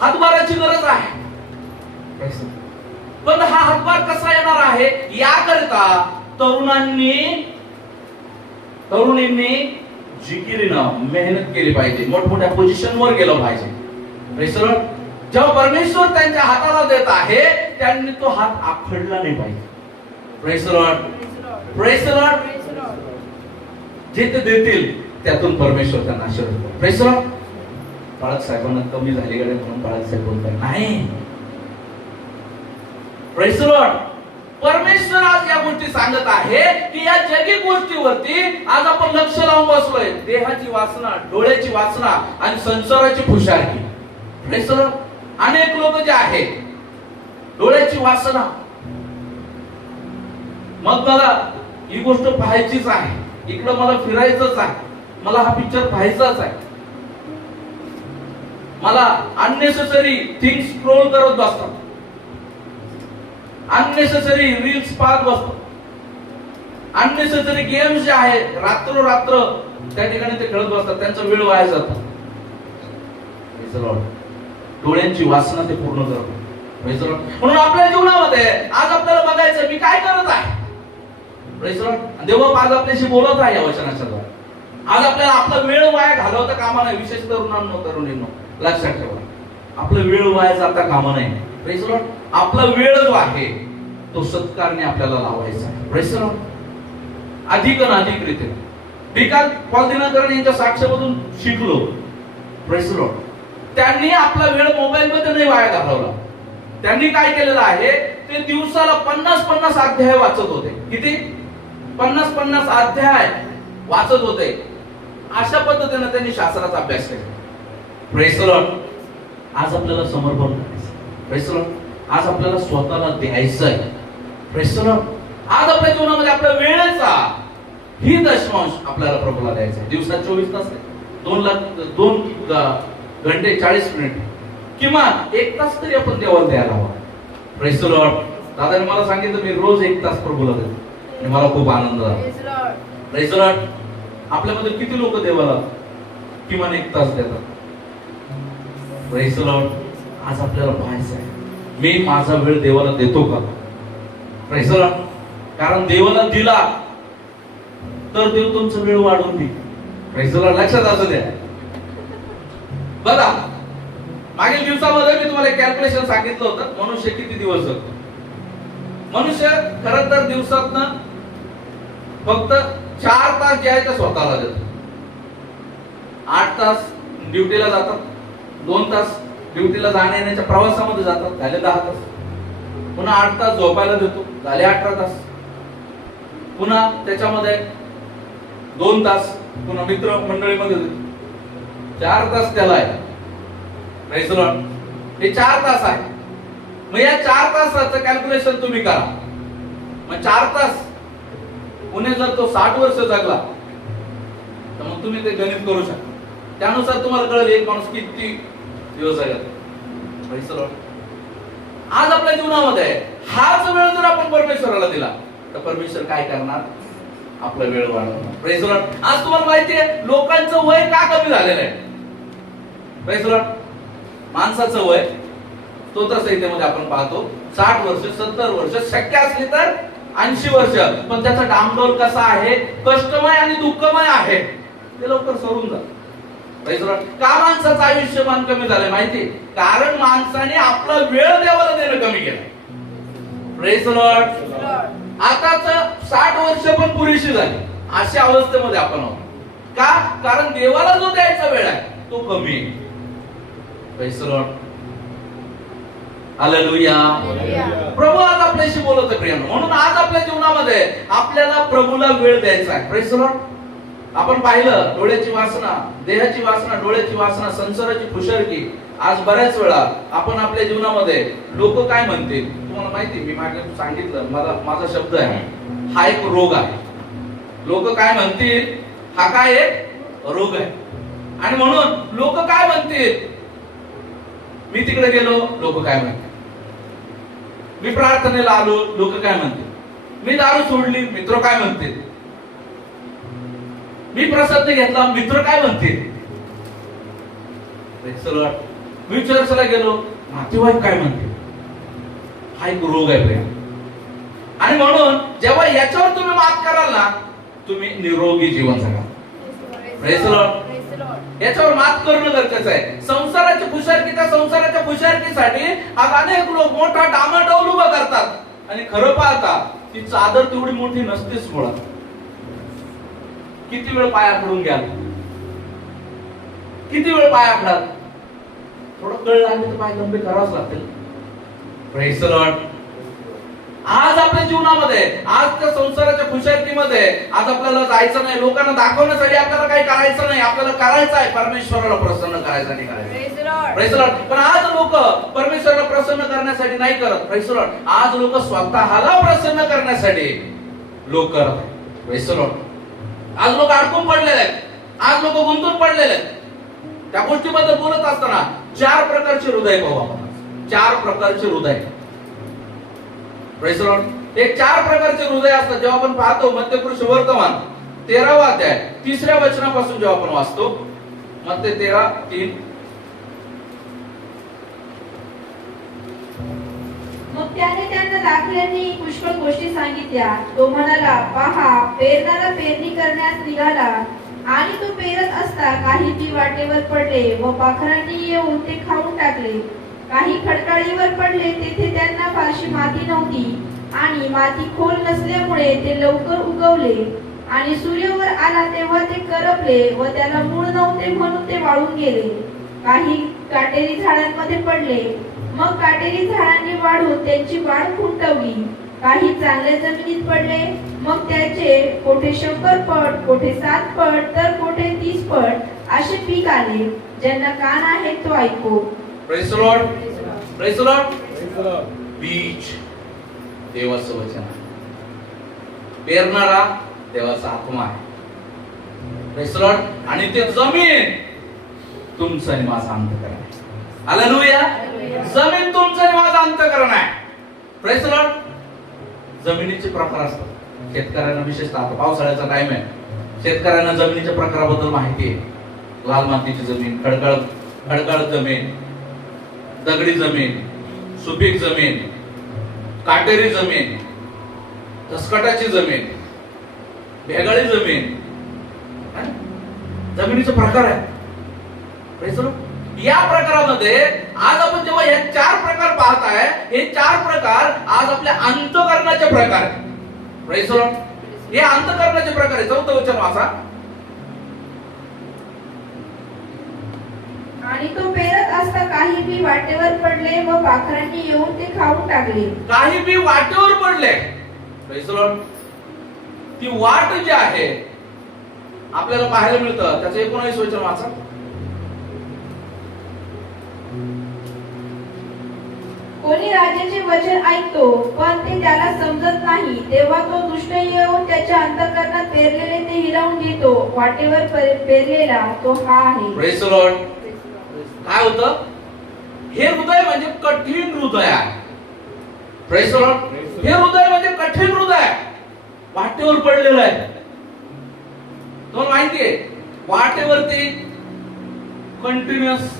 हातभाराची गरज आहे. पण हा हातभार कसा येणार आहे, याकरता तरुणींनी जिकिरीनं मेहनत केली पाहिजे, मोठमोठ्या पोझिशनवर गेलं पाहिजे. Praise the Lord. जेव्हा परमेश्वर त्यांच्या हाताला देत आहे, त्यांनी तो हात आखडला नाही पाहिजे. Praise the Lord, praise the Lord. जे ते देतील त्यातून परमेश्वर त्यांना आशीर्वाद देतो. Praise the Lord. बाळक साहेबांना कमी झाली गडे म्हणून बाळक साहेब बोलतात नाही. Praise the Lord. परमेश्वर आज या गोष्टी सांगत आहे की या जगी गोष्टीवरती आज आपण लक्ष लावून बसलोय. देहाची वासना, डोळ्याची वासना आणि संसाराची खुशाली. Praise the Lord. अनेक लोक जे आहेत डोळ्याची वासना, मग मला ही गोष्ट पाहायचीच आहे, इकडं मला फिरायचंच आहे, मला हा पिक्चर पाहायचाच आहे, मला अननेसेसरी थिंग्स स्क्रोल करत बसतात, अननेसेसरी रील्स पाहत बसतात, अननेसेसरी गेम्स जे आहेत रात्र त्या ठिकाणी ते खेळत बसतात, त्यांचा वेळ वाया जातो. डोळ्यांची वासना ते पूर्ण करतात. म्हणून आपल्या जीवनामध्ये आज आपल्याला बघायचं मी काय करत आहे. देव आज आपल्याशी बोलत आहे या वचनाच्या द्वारे. आज आपल्याला आपला वेळ वाया घालवता कामा नाही. विशेष तरुणींनो लक्षात ठेवा, आपला वेळ वाया जाता कामा नाही. Praise the Lord. आपला वेळ जो आहे तो सत्कारने आपल्याला लावायचा आहे. Praise the Lord. अधिक रीतीने मी काल पॉल दिनकरन यांच्या साक्ष्यामधून शिकलो. Praise the Lord. त्यांनी आपला वेळ मोबाईल मध्ये नाही वाया घालवला. त्यांनी काय केलेलं आहे, ते दिवसाला 50 अध्याय वाचत होते. किती? 50 अध्याय वाचत होते. अशा पद्धतीने त्यांनी शास्त्राचा अभ्यास केला. Praise the Lord. आज आपल्याला समर्पण करायचं. Praise the Lord. आज आपल्याला स्वतःला द्यायचं आहे. Praise the Lord. आज आपल्या जीवनामध्ये आपल्या वेळेचा ही दशमांश आपल्याला प्रभूला द्यायचा आहे. दिवसात 24 तास आहे. 2 घंटे 40 मिनिट किमान 1 तास तरी आपण देवाला द्यायला हवा. Praise the Lord. दादाने मला सांगितलं मी रोज 1 तास प्रभूला देतो आणि मला खूप आनंद झाला. Praise the Lord. आपल्यामध्ये किती लोक देवाला किमान 1 तास देतात. Praise the Lord. आज आपल्याला पाहायचं आहे मी माझा वेळ देवाला देतो का. Praise the Lord. कारण देवाला दिला तर देव तुमचा वेळ वाढवून देईल. Praise the Lord. लक्षात असू द्या. बघा मागील दिवसामध्ये मी तुम्हाला कॅल्क्युलेशन सांगितलं होतं, मनुष्य किती दिवस जगतो. मनुष्य खरं तर दिवसातनं फक्त 4 तास जे आहे ते स्वतःला देतो. 8 तास ड्युटीला जातात, 2 तास ड्युटीला जाण्या येण्याच्या प्रवासामध्ये जातात, झाले 10 तास. पुन्हा 8 तास झोपायला देतो, झाले 18 तास. पुन्हा त्याच्यामध्ये 2 तास पुन्हा मित्र मंडळीमध्ये देतो, 4 तास त्याला आहे. Praise the Lord. हे 4 तास आहे. मग या 4 तासाचं कॅल्क्युलेशन तुम्ही करा. मग 4 तास पुणे जर तो 60 वर्ष जगला तर मग तुम्ही ते गणित करू शकता. त्यानुसार तुम्हाला कळेल एक माणूस किती दिवस जगला. Praise the Lord. आज आपल्या जीवनामध्ये हाच वेळ जर आपण परमेश्वराला दिला तर परमेश्वर काय करणार, आपला वेळ वाढवणार. Praise the Lord. आज तुम्हाला माहिती आहे लोकांचं वय का कमी झालेलं आहे. Praise the Lord. माणसाचं वय स्तोत्र संहितेमध्ये आपण पाहतो 60 वर्ष, 70 वर्ष, शक्य असली तर 80 वर्ष. पण त्याचा डांबडोल कसा आहे, कष्टमय आणि दुःखमय आहे. ते लवकर सोडून जात. Praise the Lord. का माणसाचं आयुष्यमान कमी झालंय माहिती, कारण माणसाने आपला वेळ देवाला देणं कमी केलं. Praise the Lord. आताच 60 वर्ष पण पुरेशी झाली अशा अवस्थेमध्ये आपण आहोत. का? कारण देवाला जो द्यायचा वेळ आहे तो कमी आहे. Praise the Lord. हालेलुया. प्रभू आज आपल्याशी बोलत आहे प्रियानो. म्हणून आज आपल्या जीवनामध्ये आपल्याला प्रभूला वेळ द्यायचा आहे. Praise the Lord. आपण पाहिलं डोळ्याची वासना, देहाची वासना, डोळ्याची वासना, संसाराची खुशालकी. आज बऱ्याच वेळा आपण आपल्या जीवनामध्ये लोक काय म्हणतील तुम्हाला माहिती, मी मागे सांगितलं, माझा शब्द आहे, हा एक रोग आहे. लोक काय म्हणतील, हा काय एक रोग आहे. आणि म्हणून लोक काय म्हणतील, मी तिकडे गेलो, लोक काय म्हणते. मी प्रार्थनेला आलो, लोक काय म्हणते. मी दारू सोडली, मित्र काय म्हणते. मी प्रसाद घेतला, मित्र काय म्हणते. मी चर्चला गेलो, नातेवाईक काय म्हणते. हा एक रोग आहे प्रेम. आणि म्हणून जेव्हा याच्यावर तुम्ही मात कराल ना, तुम्ही निरोगी जीवन जगा. Praise the Lord. याच्यावर मात करणं गरजेचं आहे. संसाराची खुशालकी, त्या संसाराच्या खुशालकीसाठी आज अनेक लोक मोठा डामाडौल उभा करतात आणि खरं पाहता ती चादर तेवढी मोठी नसतेच मुळात. किती वेळ पाया पडून घ्याल, किती वेळ पाया पडाल. थोडं कळ लागले तर पाय लंबे करावंच लागतील. Praise the Lord. आज आपल्या जीवनामध्ये, आज त्या संसाराच्या खुशालकीमध्ये आज आपल्याला जायचं नाही, लोकांना दाखवण्यासाठी आपल्याला काही करायचं नाही. आपल्याला करायचं आहे परमेश्वराला प्रसन्न करायसाठी करायचं. Praise the Lord. पण आज लोक परमेश्वराला प्रसन्न करण्यासाठी नाही करत. Praise the Lord. आज लोक स्वतःला प्रसन्न करण्यासाठी लोक करत. Praise the Lord. आज लोक अडकून पडलेले आहेत, आज लोक गुंतून पडलेले आहेत. त्या गोष्टीबद्दल बोलत असताना 4 प्रकारचे हृदय पाहू आपण. 4 प्रकारचे हृदय. Praise the Lord. हे 4 प्रकारचे हृदय असतात. जेव्हा आपण पाहतो मत्तेपुरुष वर्तमान 13वा अध्याय 3ऱ्या वचनापासून जेव्हा आपण वाचतो, मत्ते 13:3. मग त्याने त्यांना दाखल्यांनी पुष्कळ गोष्टी सांगितल्या. तो म्हणाला, पहा, पेरणारा पेरणी करण्यास निघाला, आणि तो पेरत असता काही बी वाटेवर पडले व पाखरांनी येऊन ते खाऊन टाकले. काही खडकाळीवर पडले, तेथे त्यांना फारशी माती नव्हती, आणि माती खोल नसल्यामुळे ते लवकर उगवले. आणि सूर्य वर आला तेव्हा ते करपले व त्याला मूळ नव्हते, म्हणून ते वाळून गेले. काही काटेरी झाडांमध्ये पडले, मग काटेरी झाडांनी वाढून त्यांची वाढ खुंटवली. काही चांगल्या जमिनीत पडले, मग त्याचे कोठे 100 पट, कोठे 7 पट, तर कोठे 30 पट असे पीक आले. ज्यांना कान आहे तो ऐको. Praise the Lord. Praise the Lord. बीज देवाचं वचन आहे. पेरणारा देवाचा आत्मा आहे. Praise the Lord. आणि ते जमीन तुमचा आणि माझा अंतःकरण आहे. हालेलुया. जमीन तुमचा आणि माझा अंतःकरण आहे. Praise the Lord. जमिनीचे प्रकार असतात. शेतकऱ्यांना विशेषतः आता पावसाळ्याचा टाइम आहे, शेतकऱ्यांना जमिनीच्या प्रकाराबद्दल माहिती आहे. लाल मातीची जमीन, खडकाळ जमीन, दगडी जमीन, सुपीक जमीन, काटेरी जमीन, धसकटाची जमीन, भेगाळी जमीन, जमिनीचे प्रकार आहे. या प्रकारामध्ये आज आपण जेव्हा हे 4 प्रकार पाहत आहे, हे 4 प्रकार आज आपल्या अंतःकरणाचे प्रकार आहेत. Praise the Lord. हे अंतःकरणाचे प्रकार आहे. 4थं वचन वाचा. आणि तो पेरत असता काही बी वाटेवर पडले व पाखरांनी येऊन ते खाऊन टाकले. काही बी वाटेवर पडले. Praise the Lord. ती वाट जी आहे आपल्याला पाहायला मिळतं. त्याचं 19 वचन वाचा. कोणी राजाचे वचन ऐकतो, पण ते त्याला समजत नाही. तेव्हा तो दुष्ट येऊन त्याच्या अंतःकरणात पेरलेले ते हिरावून घेतो. वाटेवर पेरलेला तो हा आहे. Praise the Lord. काय होतं? हे हृदय म्हणजे कठीण हृदय आहे. Praise the Lord. हे हृदय म्हणजे कठीण हृदय, वाटेवर पडलेलं आहे. तुम्हाला माहितीये, वाटेवरती कंटिन्युअस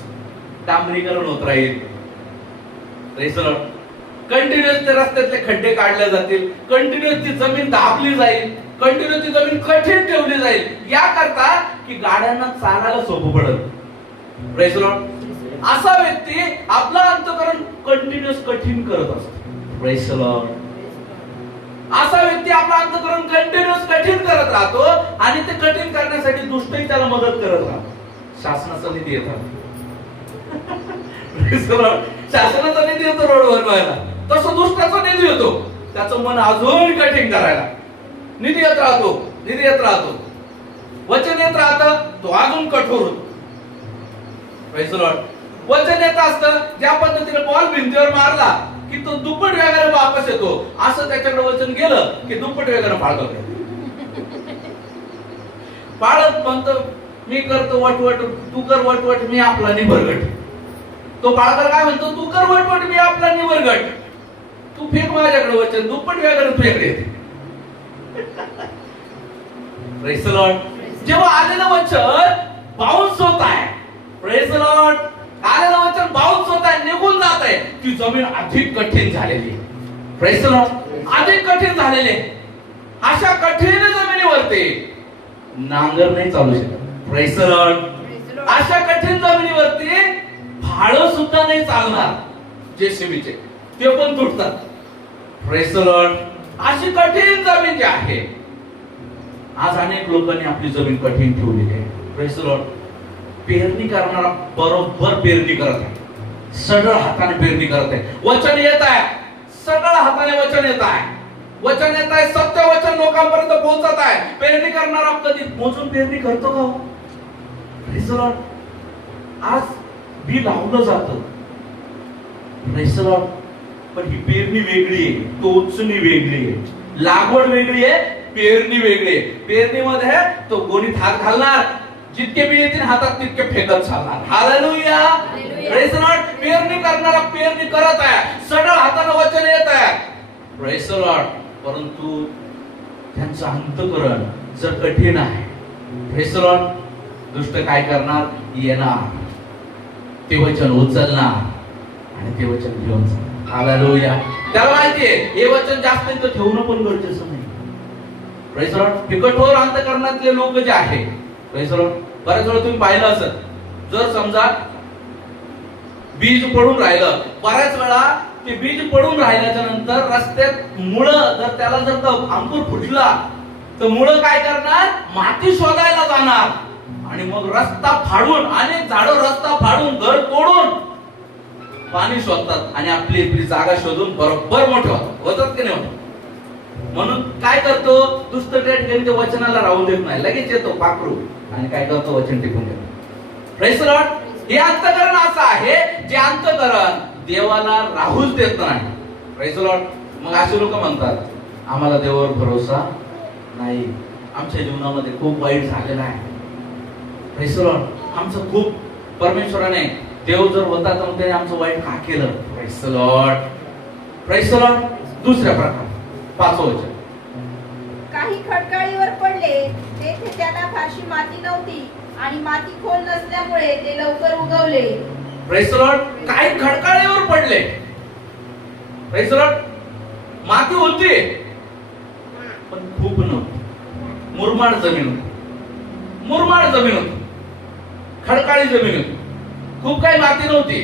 डांबरीकरण होत राहील. Praise the Lord. कंटिन्युअस त्या रस्त्यातले खड्डे काढले जातील, कंटिन्युअस ती जमीन दाबली जाईल, कंटिन्युअस ती जमीन कठीण ठेवली जाईल, याकरता की गाड्यांना चालायला सोपं पडेल. Praise the Lord. असा व्यक्ती आपला अंतःकरण कंटिन्युअस कठीण करत असतो. Praise the Lord. असा व्यक्ती आपला अंतःकरण कंटिन्युअस कठीण करत राहतो, आणि ते कठीण करण्यासाठी दुष्टही त्याला मदत करत राहतो. शासनाचा निधी येत राहतो. शासनाचा निधी येतो रोड बनवायला, तसं दुष्टाचा निधी येतो त्याचं मन अजून कठीण करायला. निधी येत राहतो, निधी येत राहतो, वचन येत राहतं, तो अजून कठोर होतो. Praise the Lord. वचन येत असतं, ज्या पद्धतीने बॉल भिंतीवर मारला की तो दुप्पट वेगाने वापस येतो, असं त्याच्याकडे वचन गेलं की दुप्पट वेगाने पाळतो. पाळत म्हणतो, मी करतो वटवट, तू कर वटवट, मी आपला निबरगट. तो बाळकर काय म्हणतो, तू कर वटवट मी आपला निवरगट, तू फेक माझ्याकडे वचन, दुप्पट व्याकरण तुझ्याकडे येते. Praise the Lord. जेव्हा आलेलं वचन बाउन्स होत आहे, प्रेज द लॉर्ड, आलेलं वचन बाउन्स होत आहे, निघून जात आहे, ती जमीन अधिक कठीण झालेली. Praise the Lord. अधिक कठीण झालेले. अशा कठीण जमिनीवरती नांगर नाही चालू शकत. Praise the Lord. अशा कठीण जमिनीवरती फाळं सुद्धा नाही चालणार. जेसीबीचे ते पण तुटतात. Praise the Lord. अशी कठीण जमीन जी आहे, आज अनेक लोकांनी आपली जमीन कठीण ठेवलेली आहे. Praise the Lord. पेरणी करणारा बरोबर पेरणी करत आहे, सरळ हाताने पेरणी करत आहे. वचन येत आहे, सरळ हाताने वचन येत आहे, वचन येत आहे, सत्य वचन लोकांपर्यंत पोहोचत आहे. पेरणी करणारा कधी मोजून पेरणी करतो का? Praise the Lord. आज बी लावलं जातं. Praise the Lord. पण ही पेरणी वेगळी आहे, टोचणी वेगळी आहे, लागवड वेगळी आहे, पेरणी वेगळी आहे. पेरणीमध्ये तो गोणीत हात घालणार, जितके बी येतील हातात तितके फेकत चालणार. हालेलुया. Praise the Lord. पेरणी करणारा पेरणी करत आहे, सरळ हाताने वचन येत आहे. Praise the Lord. परंतु त्यांचं अंतःकरण जर कठीण आहे, प्रेज द लॉर्ड, दुष्ट काय करणार? येणार, ते वचन उचलणार आणि ते वचन घेऊन जाणार. हालेलुया. त्याला माहितीये हे वचन जास्त इथं ठेवणं पण गरजेचं नाही. Praise the Lord. हे कठोर अंतःकरणातले लोक जे आहे, प्रेज द लॉर्ड, बऱ्याच वेळा तुम्ही पाहिलं असेल, जर समजा बीज पडून राहिलं, बऱ्याच वेळा ते बीज पडून राहिल्याच्या नंतर रस्त्यात मुळं जर त्याला जर अंकुर फुटला तर मुळं काय करणार? माती शोधायला जाणार आणि मग रस्ता फाडून, अनेक झाडं रस्ता फाडून, घर तोडून पाणी शोधतात आणि आपली जागा शोधून बरोबर मोठे होतात की नाही होत? म्हणून काय करतो दुष्ट ट्रेड ते वचनाला राहू देत नाही, लगेच येतो पाखरू आणि काय करतो? वचन टिकून घेतो. Praise the Lord. हे अंतःकरण असं आहे जे अंतःकरण देवाला राहूच देत नाही. Praise the Lord. मग असे लोक म्हणतात आम्हाला देवावर भरोसा नाही, आमच्या जीवनामध्ये खूप वाईट झालेलं आहे. Praise the Lord. आमचं खूप परमेश्वराने, देव जर होता तर त्याने आमचं वाईट का केलं? Praise the Lord. Praise the Lord. दुसऱ्या प्रकार 5 वचन. काही खडकाळीवर पडले, तेथे त्यांना फारशी माती नव्हती आणि माती खोल नसल्यामुळे ते लवकर उगवले. Praise the Lord. काही खडकाळीवर पडले. Praise the Lord. माती होती पण खूप नव्हती, मुरमाड जमीन होती, मुरमाड जमीन होती, खडकाळी जमीन होती, खूप काही माती नव्हती.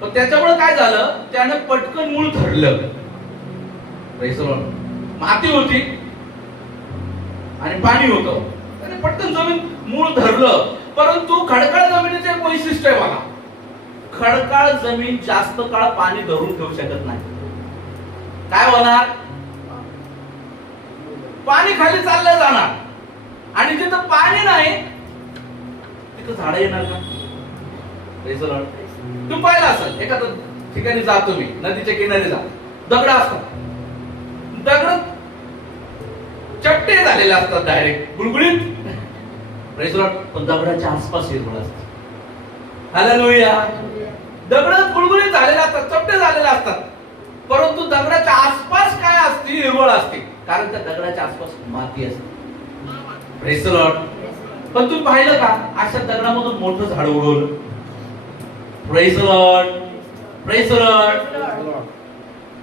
पण त्याच्यामुळे काय झालं? त्याने पटकन मूळ धरलं. Praise the Lord. माती होती आणि पाणी होतं, त्याने पटकन जमीन मूळ धरलं. परंतु खडकाळ जमिनीचे एक वैशिष्ट्य आहे बघा, खडकाळ जमीन जास्त काळ पाणी धरून ठेवू शकत नाही. काय होणार? पाणी खाली चाललं जाणार आणि जिथं पाणी नाही तिथं झाडं येणार का? Praise the Lord. तुम्ही पाहिलं असेल, एखाद्या ठिकाणी जा तुम्ही, नदीच्या किनारी जा, दगड असतात, दगड चट्टे झालेले असतात, डायरेक्ट गुळगुळीत. Praise the Lord. पण दगडाच्या आसपास हिरवळ असते. हालेलुया. दगड गुळगुळीत झालेले असतात, चपटे झालेले असतात, परंतु दगडाच्या आसपास काय असते? हिरवळ असते, कारण त्या दगडाच्या आसपास माती असते. Praise the Lord. पण तुम्ही पाहिलं का अशा दगडामधून मोठं झाड उगवलं? Praise the Lord. Praise the Lord.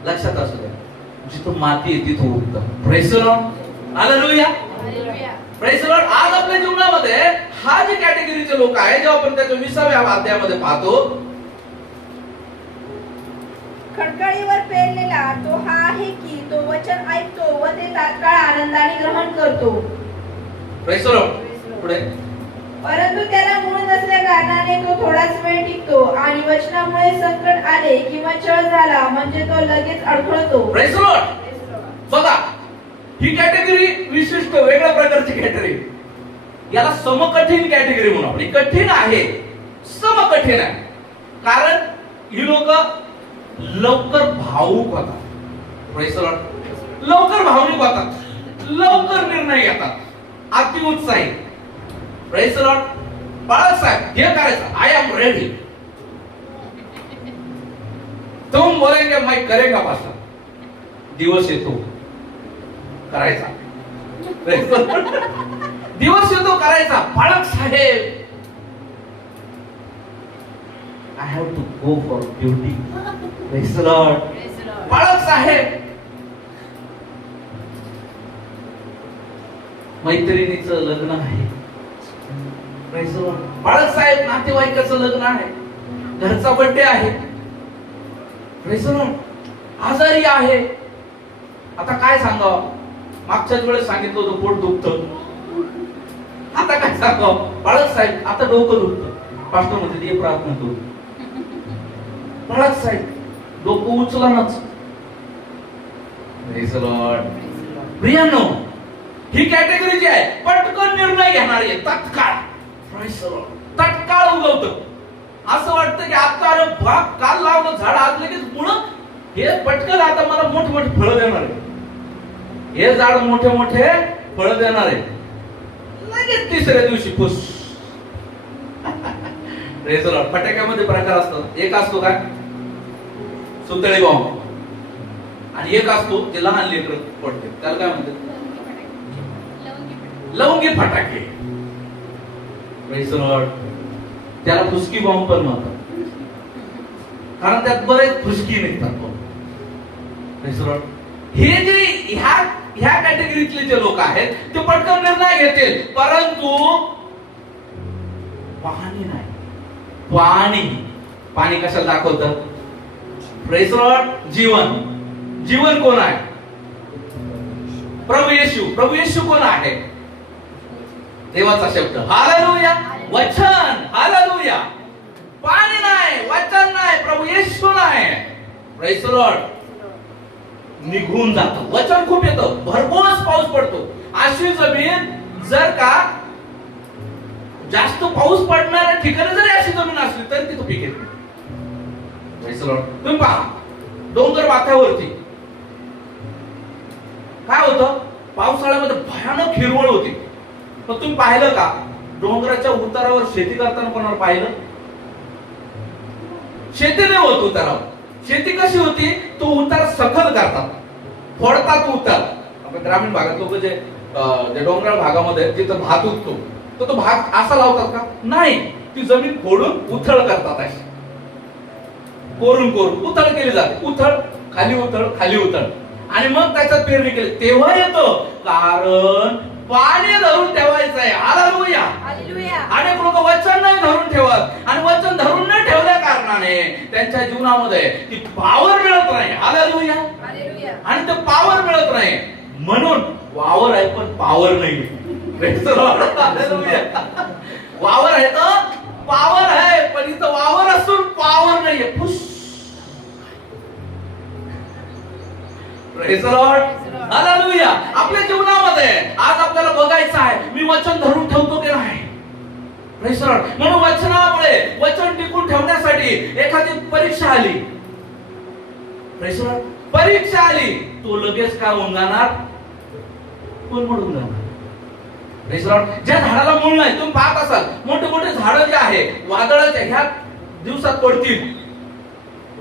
लक्षात असू द्या, जिथं माती आहे तिथं उगतं. Praise the Lord. Hallelujah. Praise the Lord. आज आपल्या जीवनामध्ये हा जे कॅटेगरीचे लोक आहे, जेव्हा आपण त्याच्या 20व्या अध्यायामध्ये पाहतो, खडकाळीवर पेरलेला तो हा आहे की तो वचन ऐकतो व ते तात्काळ आनंदाने ग्रहण करतो. Praise the Lord. पुढे. परंतु त्याला मूळ नसल्या कारणाने तो थोडाच वेळ टिकतो आणि वचनामुळे संकट आले किंवा छळ झाला म्हणजे तो लगेच अडखळतो. Praise the Lord. बघा, ही कॅटेगरी विशिष्ट वेगळ्या प्रकारची कॅटेगरी, याला समकठीण कॅटेगरी म्हणून आपण. ही कठीण आहे, समकठीण आहे, कारण ही लोक लवकर भावुक होतात. Praise the Lord. लवकर भावनिक होतात, लवकर निर्णय घेतात, अति उत्साही. Praise the Lord. बाळासाहेब हे करायचं, आय एम रेडी. तुम बोलेंगे मैं करेगा पास्टर, दिवस येतो करायचा. दिवस येतो करायचा. बाळक साहेब, I have to go for duty. Praise the Lord. बाळक साहेब, मैत्रिणीचं लग्न आहे. Praise the Lord. बाळक साहेब, नातेवाईकाचं लग्न आहे, घरचा बर्थडे आहे. Praise the Lord. आजारी आहे. आता काय सांगावं, मागच्याच वेळेस सांगितलं होतं पोट दुखतं. आता काय सांगावं, बाळक साहेब आता डोकं दुखतं. पास्टर म्हणते ये प्रार्थना करू. बाळक साहेब डोकं उचलनाच. Praise the Lord. प्रियानो, ही कॅटेगरी जी आहे पटकन निर्णय घेणारी आहे, तत्काळ. Praise the Lord. तत्काळ उगवतं. असं वाटतं की आता अरे बाप काल लावलं झाड आज लगेच मुळं हे पटकन आता मला मोठे मोठे फळं देणार आहे. हे झाड मोठे मोठे फळं देणार आहे. लगेच तिसऱ्या दिवशी फुस. Praise the Lord. फटाक्यामध्ये प्रकार असतात. एक असतो काय सुतळी बॉम्ब, आणि एक असतो जे लहान लेकर पडते त्याला काय म्हणतात लवंगी फटाके. Praise the Lord. त्याला फुसकी बॉम्ब पण म्हणतात, कारण त्यात बरेच फुसकी निघतात. Praise the Lord. हे जे ह्या कॅटेगरीतले जे लोक आहेत ते पटकन निर्णय घेतील, परंतु पाणी नाही. पाणी कशाला दाखवतं? Praise the Lord. जीवन कोण आहे? प्रभू येशू. प्रभू येशू कोण आहे? देवाचा शब्द. हालेलुया. वचन. हालेलुया. पाणी नाही, वचन नाही, प्रभू येशू नाही. Praise the Lord. निघून जातं. वचन खूप येतं, भरघोस पाऊस पडतो. अशी जमीन जर का जास्त पाऊस पडणाऱ्या ठिकाणी जरी अशी जमीन असली तरी तिथं पीक येत नाही. Praise the Lord. तुम्ही पहा डोंगर माथ्यावरती काय होतं, पावसाळ्यामध्ये भयानक हिरवळ होती. पण तुम्ही पाहिलं का डोंगराच्या उतारावर शेती करताना कोणाला पाहिलं? शेती नाही होत उतारावर. शेती कशी होती? तो उतार सखल करतात, फोडतात उतार. आपण ग्रामीण भागात लोक जे डोंगराळ भागामध्ये जिथं भात उगतो तो भात असा लावतात का? नाही, ती जमीन फोडून उथळ करतात. अशी कोरून उथळ केली जाते. उथळ खाली उथळ खाली उथळ, आणि मग त्याच्यात पेरणी केली. तेव्हा येतो कारण पाणी धरून ठेवायचं आहे. हालेलुया. अनेक लोक वचन नाही धरून ठेवत, आणि वचन धरून न ठेवल्या कारणाने त्यांच्या जीवनामध्ये ती पावर मिळत नाही. हालेलुया. आणि ते पावर मिळत नाही म्हणून वावर आहे पण पावर नाही. वावर आहे तर पावर आहे, पण इथं वावर असून पावर नाहीये. फुस. Praise the Lord. हालेलुया. आपल्या जीवनामध्ये आज आपल्याला बघायचं आहे मी वचन धरून ठेवतो की नाही. Praise the Lord. म्हणून वचनामुळे वचन टिकून ठेवण्यासाठी एखादी परीक्षा आली. Praise the Lord. परीक्षा आली, तो लगेच काय होऊन जाणार? कोण म्हणून जाणार? Praise the Lord. ज्या झाडाला मूळ नाही, तुम्ही पाहत असाल मोठे मोठे झाडं जे आहे वादळाच्या ह्या दिवसात पडतील.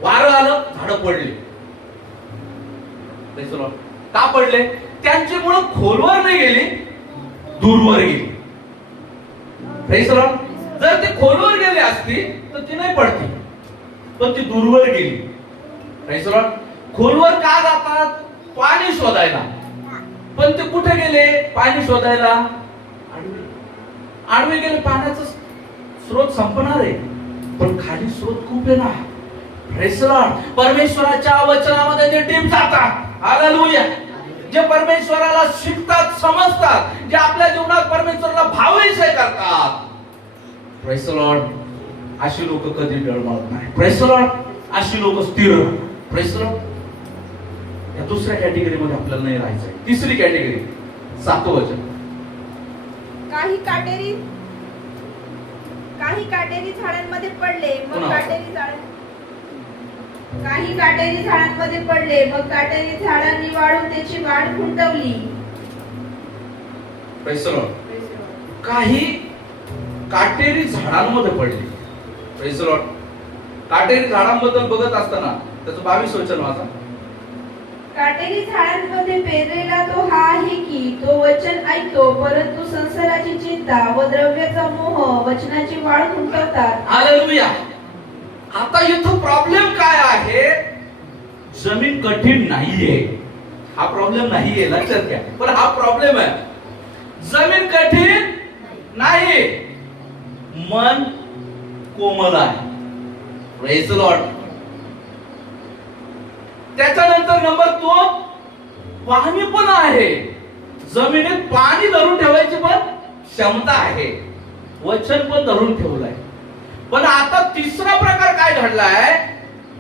वारं आलं, झाडं पडली. Praise the Lord. का पडले? त्यांची मुळ खोलवर नाही गेली, दूरवर गेली. Praise the Lord. जर ती खोलवर गेली असती तर ती नाही पडती, पण ती दूरवर गेली. Praise the Lord. खोलवर का जातात? पाणी शोधायला. पण ते कुठे गेले पाणी शोधायला? आडवे गेले. पाण्याचा स्रोत संपणार आहे, पण खाली स्रोत खूप आहे ना. Praise the Lord. परमेश्वराच्या वचनामध्ये जे डीप जातात, हालेलुया, जे परमेश्वराला शिकतात, समजतात, जे आपल्या जीवनात परमेश्वराला भावविषय करतात, प्रेज द लॉर्ड, अशी लोक कधी डळमळत नाही. Praise the Lord. अशी लोक स्थिर. Praise the Lord. या दुसऱ्या कॅटेगरीमध्ये आपल्याला नाही राहायचंय. तिसरी कॅटेगरी, 7वं वचन. काही काटेरी झाडांमध्ये पडले, मग काटेरी झाडांमध्ये पडले, मग काटेरी झाडांनी वाढून त्याची वाढ खुंटवली. Praise the Lord. काही काटेरी झाडांमध्ये पडले. Praise the Lord. काटेरी झाडांबद्दल बघत असताना त्याचं 22 वचन वाचा. काटेरी झाडांमध्ये पेरलेला तो हा आहे की तो वचन ऐकतो, परंतु संसाराची चिंता व द्रव्याचा मोह वचनाची वाढ खुंटवतात. हालेलुया. आता इथं प्रॉब्लेम काय आहे? जमीन कठीण नाहीये, हा प्रॉब्लेम नाहीये, लक्षात घ्या. पण हा प्रॉब्लेम आहे, जमीन कठीण नाही, मन कोमल आहे. Praise the Lord. त्याच्यानंतर नंबर 2, पाणी पण आहे. जमिनीत पाणी धरून ठेवायची पण क्षमता आहे, वचन पण धरून ठेवलंय. पण आता तिसरा प्रकार काय घडलाय?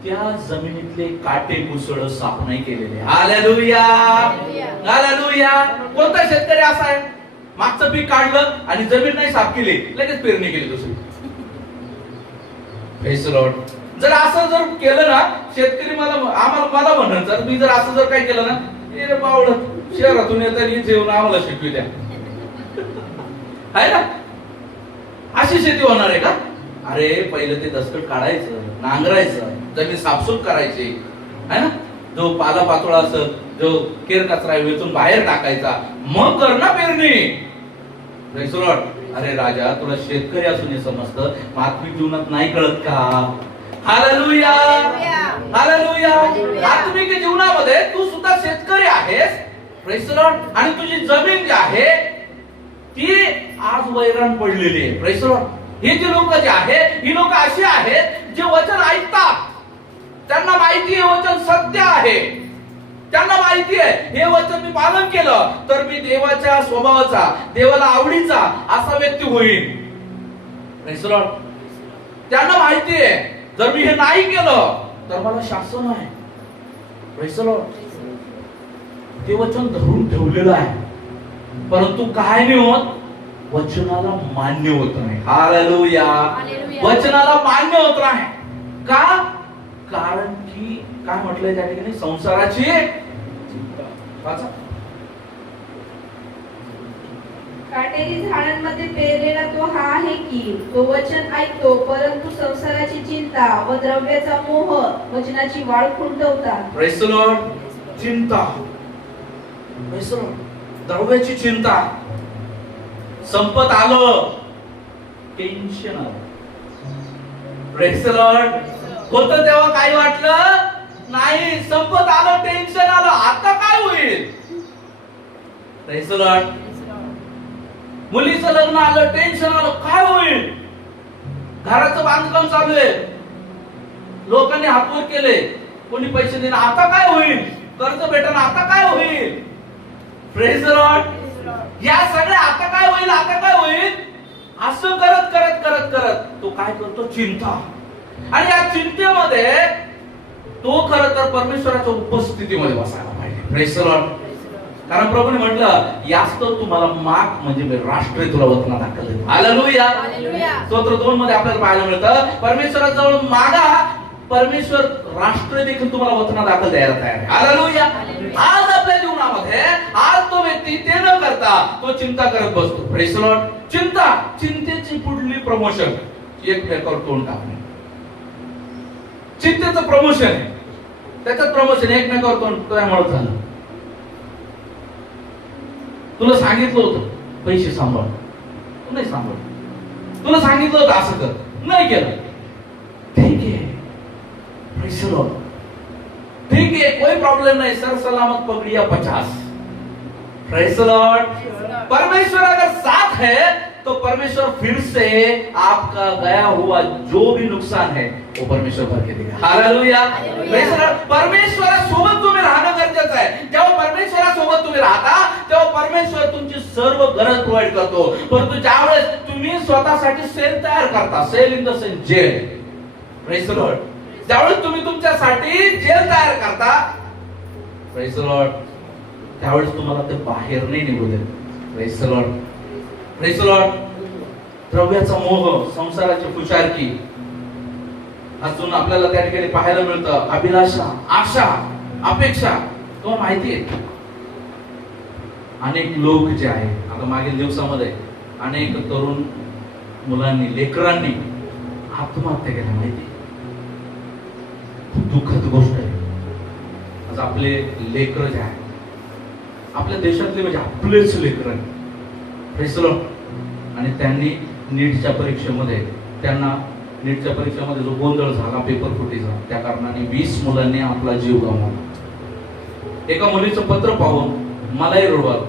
त्या जमिनीतले काटे कुसळ साफ नाही केलेले. Hallelujah, hallelujah. कोणता शेतकरी असा आहे, मागचं पीक काढलं आणि जमीन नाही साफ केली, लगेच पेरणी केली दुसरी. Praise the Lord. जर असं जर केलं ना, शेतकरी मला म्हणत, जर मी जर असं जर काय केलं ना, हे बावळत शहरातून येताना जेवण आम्हाला शिकवी द्या, आहे ना? अशी शेती होणार आहे का? अरे पहिले ते दसकट काढायचं, नांगरायचं, जमीन साफसूफ करायची, है ना? जो पाला पाचोळा असेल, जो केर कचरा वेचून बाहेर टाकायचा, मग कर ना पेरणी. Praise the Lord. अरे राजा, तुला शेतकरी असून हे समजतं, आत्मिक जीवनात नाही कळत का? Hallelujah, hallelujah. आत्मिक जीवनामध्ये तू सुद्धा शेतकरी आहेस. Praise the Lord. आणि तुझी जमीन जी आहे ती आज वैराण पडलेली आहे. Praise the Lord. हे जे लोक जे आहेत, ही लोक अशी आहेत जे वचन ऐकतात, त्यांना माहिती आहे वचन सत्य आहे, त्यांना माहिती आहे हे वचन मी पालन केलं तर मी देवाच्या स्वभावाचा, देवाला आवडीचा असा व्यक्ती होईल. Praise the Lord. त्यांना माहिती आहे जर मी हे नाही केलं तर मला शासन आहे. Praise the Lord. ते वचन धरून ठेवलेलं आहे, परंतु काय नाही होत, वचनाला मान्य होत नाही. हालेलुया. वचनाला मान्य होत नाही का? कारण की काय म्हटलंय त्या ठिकाणी, संसाराची वाचा. काटेरी झाडांमध्ये पेरलेला तो हा आहे की तो वचन ऐकतो, परंतु संसाराची चिंता व द्रव्याचा मोह वचनाची वाढ खुंटवतात. Praise the Lord. चिंता, प्रेज द लॉर्ड. द्रव्याची चिंता. संपत आलं, टेन्शन आलं. Praise the Lord. होतं तेव्हा काही वाटलं नाही, संपत आलं, टेन्शन आलं, आता काय होईल? Praise the Lord. मुलीचं लग्न आलं, टेन्शन आलं, काय होईल? घराचं बांधकाम चालू आहे, लोकांनी हातवर केले, कोणी पैसे देणार, आता काय होईल? कर्ज भेटणार, आता काय होईल? Praise the Lord. या सगळ्या आता काय होईल, आता काय होईल, असं करत करत करत करत तो काय करतो? चिंता. आणि या चिंतेमध्ये तो खरं तर परमेश्वराच्या उपस्थितीमध्ये बसायला पाहिजे. Praise the Lord. कारण प्रभूने म्हटलं, यास्त तुम्हाला माग म्हणजे मी राष्ट्र तुला वचना दाखल. हालेलुया. स्तोत्र 2 मध्ये आपल्याला पाहायला मिळतं, परमेश्वराजवळ मागा, परमेश्वर राष्ट्र देखील तुम्हाला वचना दाखल द्यायला तयार आहे. हालेलुया. आज आपल्या जीवनामध्ये आज तो व्यक्ती ते न करता तो चिंता करत बसतो. Praise the Lord. चिंता, चिंतेची पुढली प्रमोशन एक फेकर तोंड टाकणे. चिंतेचं प्रमोशन आहे, त्याचं प्रमोशन एकमेकावर तोंड त्यामुळे झालं. तुला सांगितलं होतं पैसे सांभाळ, तू नाही सांभाळ. तुला सांगितलं होतं असं कर, नाही केलं. ठीक आहे, प्रेज द लॉर्ड. ठीक है, कोई प्रॉब्लम नहीं, सर सलामत पकड़िया 50. Praise the Lord. परमेश्वर अगर साथ है तो परमेश्वर फिर से आपका गया हुआ जो भी नुकसान है वो परमेश्वर भर के देगा. हालेलुया. परमेश्वरासोबत तुम्ही राहणं गरजेचं आहे. जेव्हा परमेश्वरासोबत तुम्ही राहता तेव्हा परमेश्वर तुमची सर्व गरज प्रोव्हाइड करतो. परंतु ज्यावेळेस तुम्ही स्वतःसाठी सेल तयार करता, cell in the cell jail. Praise the Lord. ज्यावेळेस तुम्ही तुमच्यासाठी जेल तयार करता, प्रेज द लॉर्ड, त्यावेळेस तुम्हाला ते बाहेर नाही निघू देत. Praise the Lord. Praise the Lord. द्रव्याचा मोह, संसाराची खुशारकी अजून आपल्याला त्या ठिकाणी पाहायला मिळतं. अभिलाषा, आशा, अपेक्षा, तो माहिती आहे. अनेक लोक जे आहेत, आता मागील दिवसामध्ये अनेक तरुण मुलांनी, लेकरांनी आत्महत्या केल्या. माहिती, दुःखद गोष्ट आपले लेकर जे आहे, आपल्या देशातले म्हणजे आपलेच लेकर आणि त्यांनी नीटच्या परीक्षेमध्ये जो गोंधळ झाला, पेपर फुटीचा, त्या कारणाने 20 मुलांनी आपला जीव गमावला. एका मुलीचं पत्र पाहून मलाही रडू आलं.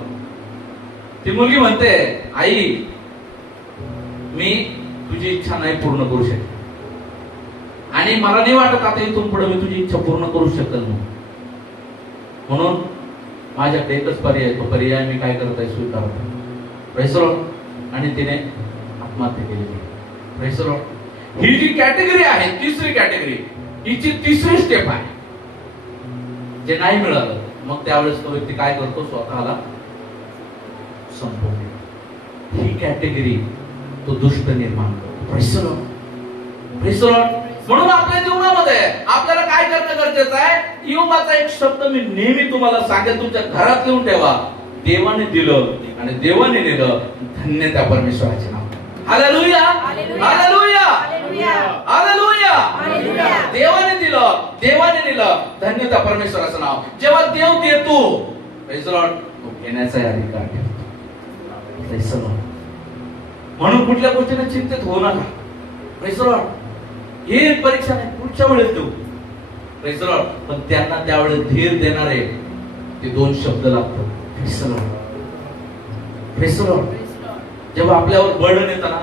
ती मुलगी म्हणते, आई मी तुझी इच्छा नाही पूर्ण करू शकत आणि मला नाही वाटत आता इथून पुढे मी तुझी इच्छा पूर्ण करू शकल म्हणून माझ्याकडे एकच पर्याय, तो पर्याय मी काय करत आहे, स्वीकारतो. Praise the Lord. आणि तिने आत्महत्या केली. Praise the Lord. ही जी कॅटेगरी आहे, तिसरी कॅटेगरी, हिची तिसरी स्टेप आहे. जे नाही मिळालं मग त्यावेळेस तो व्यक्ती काय करतो, स्वतःला संपवतो. ही कॅटेगरी तो दुष्ट निर्माण करतो. Praise the Lord. Praise the Lord. म्हणून आपल्या जीवनामध्ये आपल्याला काय करणं गरजेचं आहे? योबाचा एक शब्द मी नेहमी तुम्हाला सांगेन, तुमच्या घरात लिहून ठेवा. देवाने दिलं आणि देवाने दिलं, धन्य त्या परमेश्वराचे नाव. Hallelujah, hallelujah, hallelujah. देवाने दिलं, धन्य त्या परमेश्वराचं नाव. जेव्हा देव देतो, प्रेज द लॉर्ड, तो घेण्याचा अधिकार ठेवतो. Praise the Lord. म्हणून कुठल्या गोष्टीने चिंतित होऊ नका. Praise the Lord. हे परीक्षा नाही, पुढच्या वेळेस देऊ. Praise the Lord. पण त्यांना त्यावेळेस धीर देणारे ते 2 शब्द लागतात. Praise the Lord. Praise the Lord. जेव्हा आपल्यावर बर्डन येतं ना,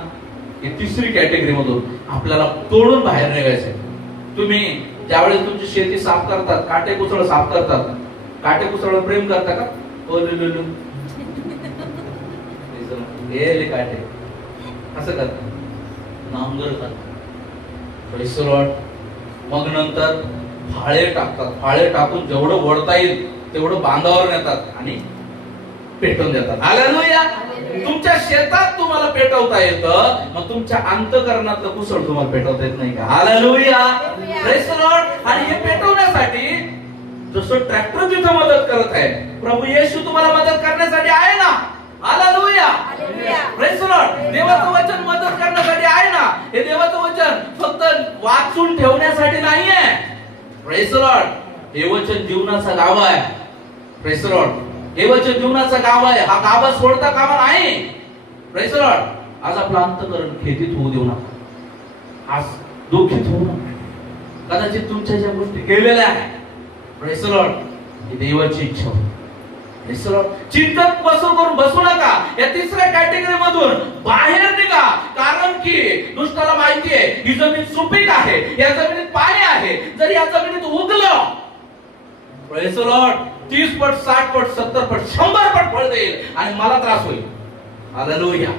ही तिसरी कॅटेगरी मधून आपल्याला तोडून बाहेर निघायचंय. तुम्ही ज्यावेळेस तुमची शेती साफ करतात, काटेकुसळ साफ करतात, काटेकुसळ प्रेम करता का? ओ लुलु गेले काटे असं करतात, नांगर करतात. Praise the Lord. मग नंतर फाळे टाकतात. फाळे टाकून जेवढं ओढता येईल तेवढं बांधावर नेतात आणि पेटवून देतात. हालेलुया. तुमच्या शेतात तुम्हाला पेटवता येतं, मग तुमच्या अंतःकरणातलं कुसळ तुम्हाला पेटवता येत नाही का? हालेलुया. Praise the Lord. आणि हे पेटवण्यासाठी जसं ट्रॅक्टर तिथं मदत करत आहे, प्रभू येशू तुम्हाला मदत करण्यासाठी आहे ना. हालेलुया. Praise the Lord. देवाचं वचन मदत करण्यासाठी आहे ना. हे देवाचं वचन फक्त वाचून ठेवण्यासाठी नाहीये. Praise the Lord. हे वचन जीवनाचा गाव आहे. Praise the Lord. हे वचन जीवनाचा गाव आहे. हा गाभा सोडता कामा नाही. Praise the Lord. आज आपलं अंतःकरण खेदीत होऊ देऊ नका. आज दुःखित होऊ नका. कदाचित तुमच्या ज्या गोष्टी केलेल्या आहेत, प्रेज द लॉर्ड, ही देवाची इच्छा होती. Praise the Lord. चिंतन करून बसू नका. या तिसऱ्या कॅटेगरी मधून बाहेर निघा. कारण की दुष्टाला माहिती आहे ही जमीन सुपीक आहे, या जमिनीत पाणी आहे. जर या जमिनीत उगलं, प्रेज द लॉर्ड, 30 पट, 60 पट, 70 पट, 100 पट फळ देईल आणि मला त्रास होईल. Hallelujah.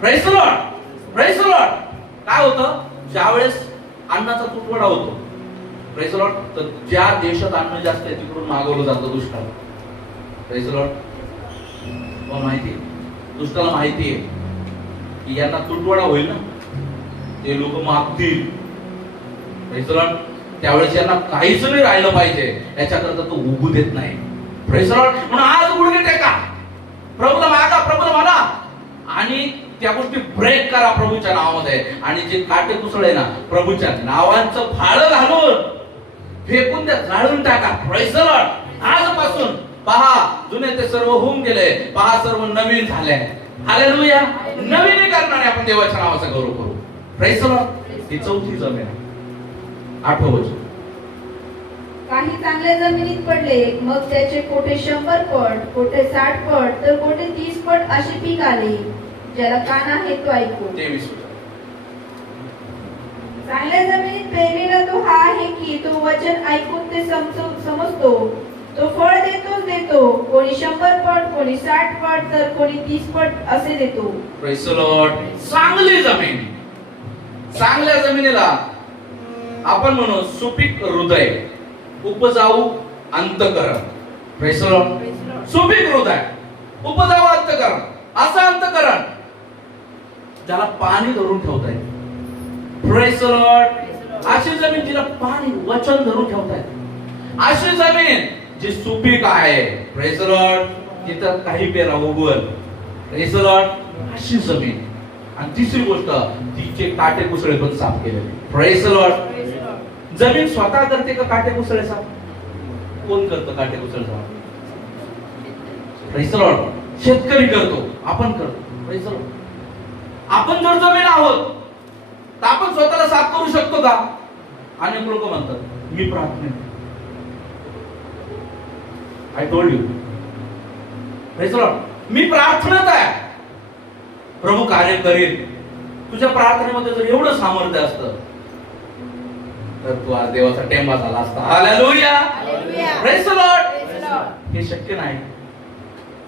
Praise the Lord. Praise the Lord. काय होतं ज्यावेळेस अन्नाचा तुटवडा होतो, प्रेज द लॉर्ड, तर ज्या देशात अन्न जास्त आहे तिकडून मागवलं जातं दुष्काळ. Praise the Lord. तुम्हाला माहिती, दुष्टाला माहिती आहे की यांना तुटवडा होईल ना, ते लोक मागतील. Praise the Lord. त्यावेळेस यांना काहीच नाही राहिलं पाहिजे, याच्याकरता तो उगू देत नाही. Praise the Lord. म्हणून आज गुडघे टेका, प्रभूला मागा, प्रभूला म्हणा आणि त्या गोष्टी ब्रेक करा प्रभूच्या नावामध्ये. आणि जे काटे कुसळ आहे ना, प्रभूच्या नावांचं फाळं घालून फेकून द्या, जाळून टाका. Praise the Lord. आजपासून पहा, जुने ते सर्व होऊन गेले, पहा सर्व नवीन झाले. हालेलुया. नवीनीकरणाने आपण देवाच्या नावाचा गौरव करू. Praise the Lord. ही 4थी जमीन आहे. 8वं वचन. काही चांगल्या जमिनीत पडले, मग त्याचे कोठे 100 पट, कोठे 60 पट, तर कोठे 30 पट असे पीक आले. ज्याला कान आहे तो ऐकू. 23 वचन. चांगल्या जमिनीत पेरलेला तो हा आहे की तो वचन ऐकून ते समजतो, तो फळ देतो. कोणी 100 पट, कोणी 60 पट, तर कोणी 30 पट असे देतो. Praise the Lord. चांगली जमीन. चांगल्या जमिनीला आपण म्हणू सुपीक हृदय, उपजाऊ अंतःकरण. Praise the Lord. सुपीक हृदय, उपजाऊ अंतःकरण, असं अंतःकरण ज्याला पाणी धरून ठेवता येईल. Praise the Lord. अशी जमीन जिला पाणी, वचन धरून ठेवता येईल, अशी जमीन जी सुपीक आहे. Praise the Lord. तिथं काही पेरा उगवल. Praise the Lord. अशी जमीन. आणि तिसरी गोष्ट, तिचे काटे कुसळे पण साफ केलेले. Praise the Lord. जमीन स्वतः करते का काटे कुसळे साफ? कोण करतो काटे उचलतो? Praise the Lord. शेतकरी करतो, आपण करतो. Praise the Lord. आपण जर जमीन आहोत तर आपण स्वतःला साफ करू शकतो का? अनेक लोक म्हणतात मी प्रार्थना, I told you, praise the Lord, मी प्रार्थनेत आहे, प्रभू कार्य करेल. तुझ्या प्रार्थनेमध्ये जर एवढं सामर्थ्य असतं तर तू आज देवाचा टेंबा झाला असता. Hallelujah, praise the Lord. हे शक्य नाही.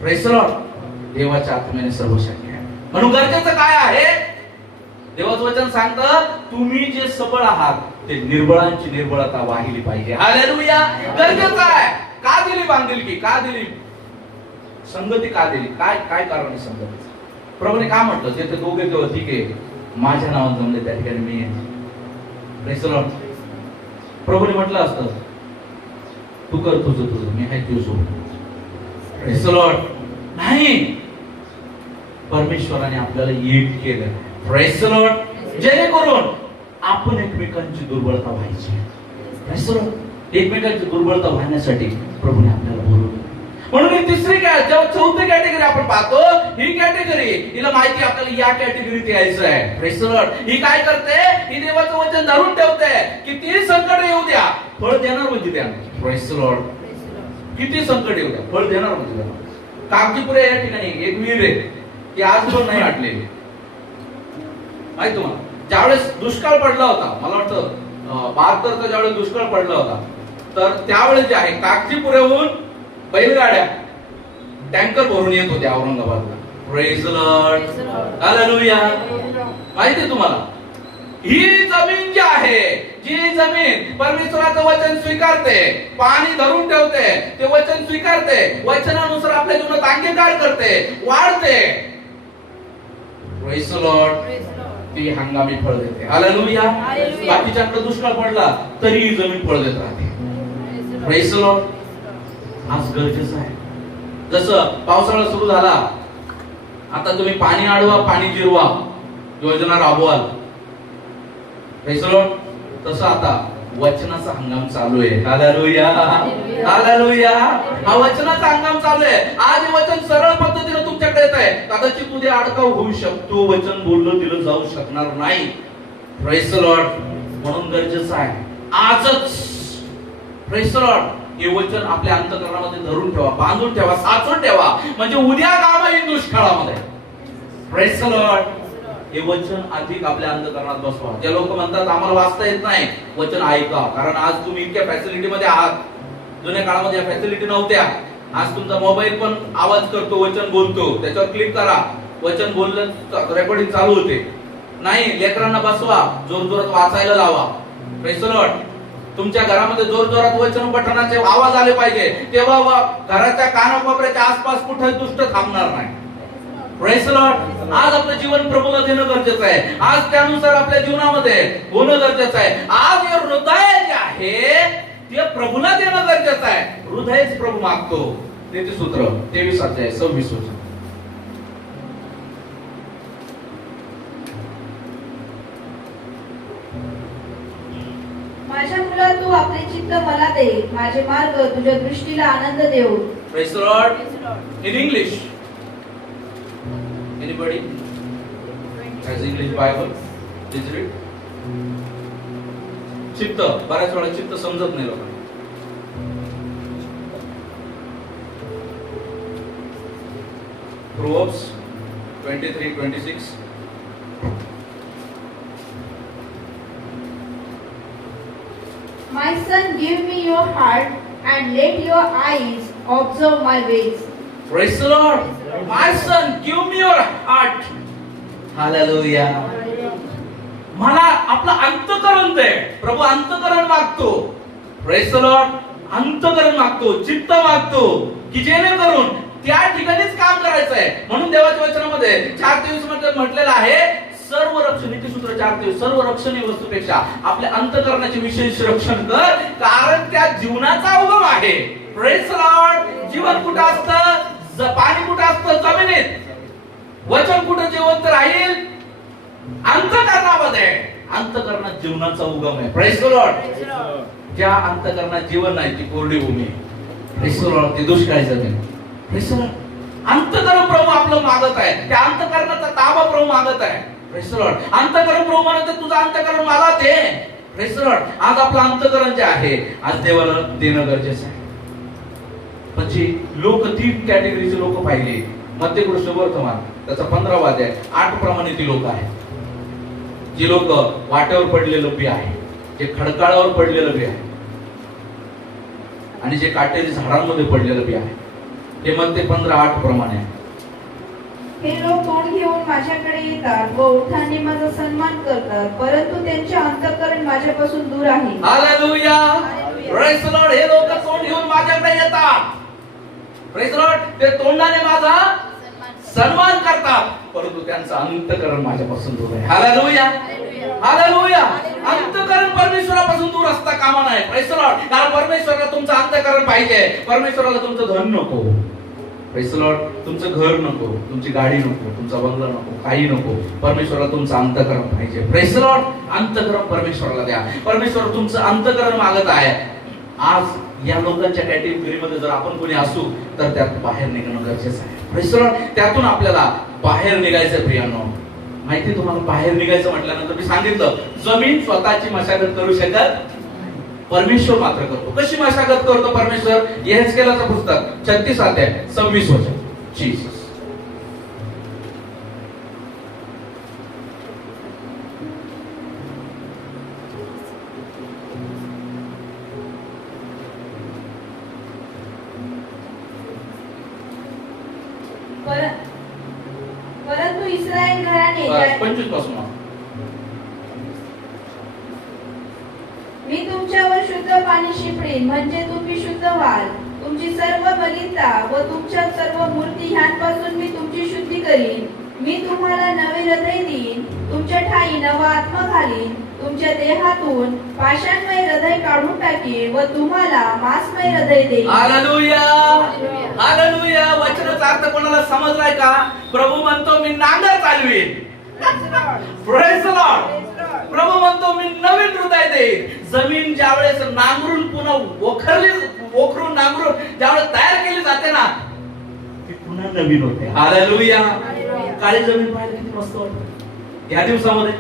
Praise the Lord. देवाच्या आत्म्याने सर्व शक्य आहे. म्हणून गरजेचं काय आहे? देवाचं वचन सांगतं तुम्ही जे सबळ आहात ते निर्बळांची निर्बळता वाहिली पाहिजे. हालेलुया. गरजेचं आहे. का दिली बांधिलकी? का दिली संगती? का दिली? काय काय कारण आहे संगतीचं? प्रभूने काय म्हटलं? जे ते दोघे तेव्हा ठीक आहे, माझ्या नावात जमले त्या ठिकाणी मी आहे. Praise the Lord. प्रभूने म्हटलं असतं तू कर तुझं तुझं, मी आहे तुझ्यासोबत. Praise the Lord. नाही, परमेश्वराने आपल्याला एक केलं. Praise the Lord. जेणेकरून आपण एकमेकांची दुर्बलता व्हायची. Praise the Lord. एकमेकांची दुर्बलता व्हायसाठी प्रभूने आपल्याला बोलवलं. म्हणून ही तिसरी जेव्हा चौथी कॅटेगरी आपण पाहतो, ही कॅटेगरी हिला माहिती आपल्याला या कॅटेगरीत यायचं आहे. Praise the Lord. ही काय करते? ही देवाचं वचन धरून ठेवते. किती संकट येऊ द्या, फळ देणार म्हणजे देणार. Praise the Lord. किती संकट येऊ द्या, फळ देणार म्हणजे देणार. कागजीपुरे या ठिकाणी एक विहीर आहे, ती आज पण नाही आटलेली. माहिती तुम्हाला? ज्यावेळेस दुष्काळ पडला होता, मला वाटतं 72चा ज्यावेळेस दुष्काळ पडला होता, तर त्यावेळेस जे आहे कागजीपुऱ्याहून बैलगाड्या टँकर भरून येत होत्या औरंगाबादला. Praise the Lord. हालेलुया. माहिती तुम्हाला? ही जमीन जी आहे, जी जमीन परमेश्वराचं वचन स्वीकारते, पाणी धरून ठेवते, ते वचन स्वीकारते, वचनानुसार आपल्या जीवनात अंगीकार करते, वाढते. Praise the Lord. ती हंगामी फळ देते. हालेलुया. बाकीच्याकडे दुष्काळ पडला तरी ही जमीन फळ देत राहते. Praise the Lord. आज गरजेचं आहे. जसं पावसाळा सुरू झाला, आता तुम्ही पाणी अडवा, पाणी जिरवा योजना राबवाल. Praise the Lord. तसं आता वचनाचा हंगाम चालू आहे. हालेलुया. हालेलुया. हा वचनाचा हंगाम चालू आहे. आज हे वचन सरळ पद्धतीने तुमच्याकडे येत आहे. कदाचित उद्या अडकाव होऊ शकतो, वचन बोललं दिलं जाऊ शकणार नाही. Praise the Lord. म्हणून गरजेचं आहे आजच. Praise the Lord. हे वचन आपल्या अंतःकरणामध्ये धरून ठेवा, बांधून ठेवा, साचून ठेवा, म्हणजे उद्या काम येईल दुष्काळामध्ये. Praise the Lord. हे वचन अधिक आपल्या अंतःकरणात बसवा. जे लोक म्हणतात आम्हाला वाचता येत नाही, वचन ऐका. कारण आज तुम्ही इतक्या फॅसिलिटी मध्ये आहात. जुन्या काळामध्ये या फॅसिलिटी नव्हत्या. आज तुमचा मोबाईल पण आवाज करतो, वचन बोलतो, त्याच्यावर क्लिक करा, वचन बोललं रेकॉर्डिंग चालू होते. नाही, लेकरांना बसवा, जोर जोरात वाचायला लावा. Praise the Lord. तुमच्या घरामध्ये जोर जोरात वचन पठणाचे आवाज आले पाहिजे, तेव्हा घराच्या कानाकोपऱ्याच्या आसपास कुठे दुष्ट थांबणार नाही. Praise the Lord. आज आपलं जीवन प्रभूला देणं गरजेचं आहे. आज त्यानुसार आपल्या जीवनामध्ये होणं गरजेचं आहे. आज हे हृदय जे आहे ते प्रभूला देणं गरजेचं आहे. हृदयच प्रभू मागतो. नीतिसूत्र 23:26. माझ्या मुला तू आपले चित्त मला दे, माझे मार्ग तुझ्या दृष्टीला आनंद देऊ. Praise the Lord. In English, anybody has English Bible? Please read. चित्त, बऱ्याच वेळा चित्त समजत नाही लोकांना. Proverbs 23:26. My son, give me your heart and let your eyes observe my ways. Praise the Lord. My son, give me your heart. Hallelujah. मला आपलं अंतःकरण दे. प्रभू अंतःकरण मागतो. Praise the Lord. अंतःकरण मागतो, चित्त मागतो, की जेणेकरून त्या ठिकाणीच काम करायचं आहे. म्हणून देवाच्या वचनामध्ये 4:23 मध्ये म्हटलेलं आहे, सर्व रक्षण, नीतिसूत्र 4:23, सर्व रक्षणीय वस्तूपेक्षा आपल्या अंतःकरणाचे विशेष रक्षण कर, कारण त्या जीवनाचा उगम आहे. Praise the Lord. जीवन कुठं असतं? पाणी कुठं असतं? जमिनीत. वचन कुठं जिवंत राहील? अंतःकरणामध्ये. अंतःकरणात जीवनाचा उगम आहे. Praise the Lord. ज्या अंतःकरणात जीवन नाही ती कोरडी भूमी आहे. Praise the Lord. ते दुष्काळी जमीन. Praise the Lord. अंतःकरण प्रभू आपलं मागत आहे. त्या अंतःकरणाचा ताबा प्रभू मागत आहे. Praise the Lord. अंतःकरण प्रभू म्हणत आहे, तुझं अंतःकरण मला दे. Praise the Lord. आज आपलं अंतःकरण जे आहे आज देवाला देणं गरजेचं आहे. म्हणजे लोक 3 कॅटेगरीचे लोक पाहिले. मध्यकृष्ण वर्तमान त्याचा 15वा अध्याय 8 प्रमाणे ती लोक आहेत. जी लोक वाट्यावर पडलेलं बी आहे, जे खडकाळावर पडलेलं बी आहे आणि जे काटेरी झाडांमध्ये पडलेलं बी आहे. ते मध्य 15:8 प्रमाणे आहे. हे लोक तोंड घेऊन माझ्याकडे येतात व ओठांनी माझा सन्मान करतात, परंतु त्यांचे अंतःकरण माझ्यापासून दूर आहे. हालेलुया. Praise the Lord. हे लोक तोंड घेऊन माझ्याकडे येतात. Praise the Lord. ते तोंडाने माझा सन्मान करतात, परंतु त्यांचं अंतःकरण माझ्यापासून दूर आहे. हालेलुया. हालेलुया. अंतःकरण परमेश्वरापासून दूर असता कामा नये. Praise the Lord. कारण परमेश्वराला तुमचं अंतःकरण पाहिजे. परमेश्वराला तुमचं धन नको. Praise the Lord. तुमचं घर नको, तुमची गाडी नको, तुमचा बंगला नको, काही नको. परमेश्वराला तुमचं अंतःकरण पाहिजे. Praise the Lord. अंतःकरण परमेश्वराला द्या. परमेश्वर तुमचं अंतःकरण मागत आहे. आज या लोकांच्या कॅटेगरीमध्ये जर आपण कोणी असू तर त्यात बाहेर निघणं गरजेचं आहे. Praise the Lord. त्यातून आपल्याला बाहेर निघायचं. प्रियानो, माहिती तुम्हाला बाहेर निघायचं म्हटल्यानंतर मी सांगितलं, जमीन स्वतःची मशागत करू शकत, परमेश्वर मात्र करतो. कशी मशागत करतो परमेश्वर? यहेजकेलाचं पुस्तक 36 अध्याय 26 वचन. जीसस. परंतु इस्रायल घराणे 25 पासून मी तुमच्यावर शुद्ध पाणी शिंपडेन, म्हणजे तुम्ही शुद्ध व्हाल. तुमची सर्व बलिता व तुमच्या सर्व मूर्ती ह्यांपासून मी तुमची शुद्धी करीन. मी तुम्हाला नवे हृदय देईन, तुमच्या ठाई नवा आत्मा घालीन. तुमच्या देहातून पाषाणमय हृदय काढून टाकीन व तुम्हाला मांसमय हृदय देईन. हालेलुया. हालेलुया. वचनाचा अर्थ कोणाला समजलाय का? प्रभू म्हणतो मी नांगर चालवीन. Praise the Lord. प्रभू म्हणतो मी नवीन हृदय देईन. जमीन ज्यावेळेस नांगरून पुन्हा ओखरून नांगरून ज्यावेळेस तयार केली जाते ना, ती पुन्हा नवीन होते. हालेलुया. काळी जमीन पाहिली किती मस्त वाटते या दिवसामध्ये.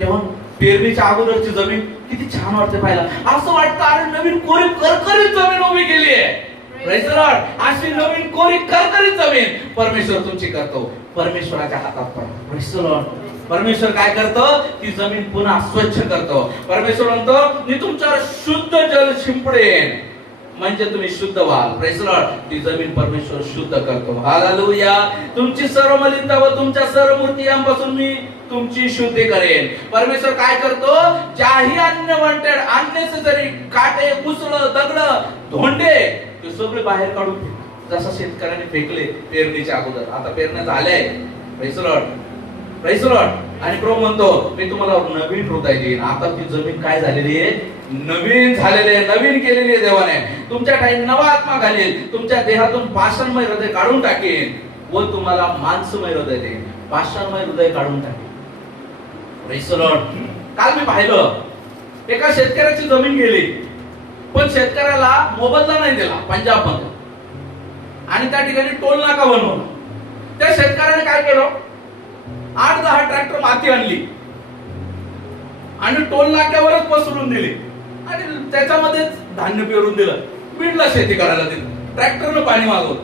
तेव्हा पेरणीच्या अगोदरची जमीन किती छान वाटते पाहायला. असं वाटतं अरे नवीन कोरी करकरीत जमीन उभी केली आहे. Praise the Lord. अशी नवीन कोरी करकरीत जमीन परमेश्वर तुमची करतो. परमेश्वराच्या हातात पडा. Praise the Lord. परमेश्वर काय करतो? ती जमीन पुन्हा स्वच्छ करतो. परमेश्वर म्हणतो मी तुमच्यावर शुद्ध जल शिंपडेन, म्हणजे तुम्ही शुद्ध व्हाल. Praise the Lord. ती जमीन परमेश्वर शुद्ध करतो. हालेलुया. तुमची सर्व मलिनता व तुमच्या सर्व मूर्ती यांपासून मी तुमची शुद्धी करेन. परमेश्वर काय करतो? ज्याही अनवॉन्टेड अननेसेसरी काटे, कुसळ, दगड, धोंडे ते सगळे बाहेर काढून फेक. जसं शेतकऱ्याने फेकले पेरणीच्या अगोदर. आता पेरण्या झाल्या. Praise the Lord. Praise the Lord. आणि प्रभू म्हणतो मी तुम्हाला नवीन हृदय देईन. आता ती जमीन काय झालेली आहे? नवीन झालेली आहे, नवीन केलेली आहे देवाने. तुमच्या ठाई नवा आत्मा घालील. तुमच्या देहातून पाषाणमय हृदय काढून टाकेन व तुम्हाला मांसमय हृदय देईन. पाषाणमय हृदय काढून टाकेन. Praise the Lord. काल मी पाहिलं एका शेतकऱ्याची जमीन गेली, पण शेतकऱ्याला मोबदला नाही दिला पंजाब मध्ये, आणि त्या ठिकाणी टोल नाका बनवला. त्या शेतकऱ्याने काय केलं? 8-10 ट्रॅक्टर माती आणली आणि टोल नाक्यावरच पसरून दिली आणि त्याच्यामध्येच धान्य पेरून दिलं. बीडला शेती करायला दिलं. ट्रॅक्टरनं पाणी मागवलं.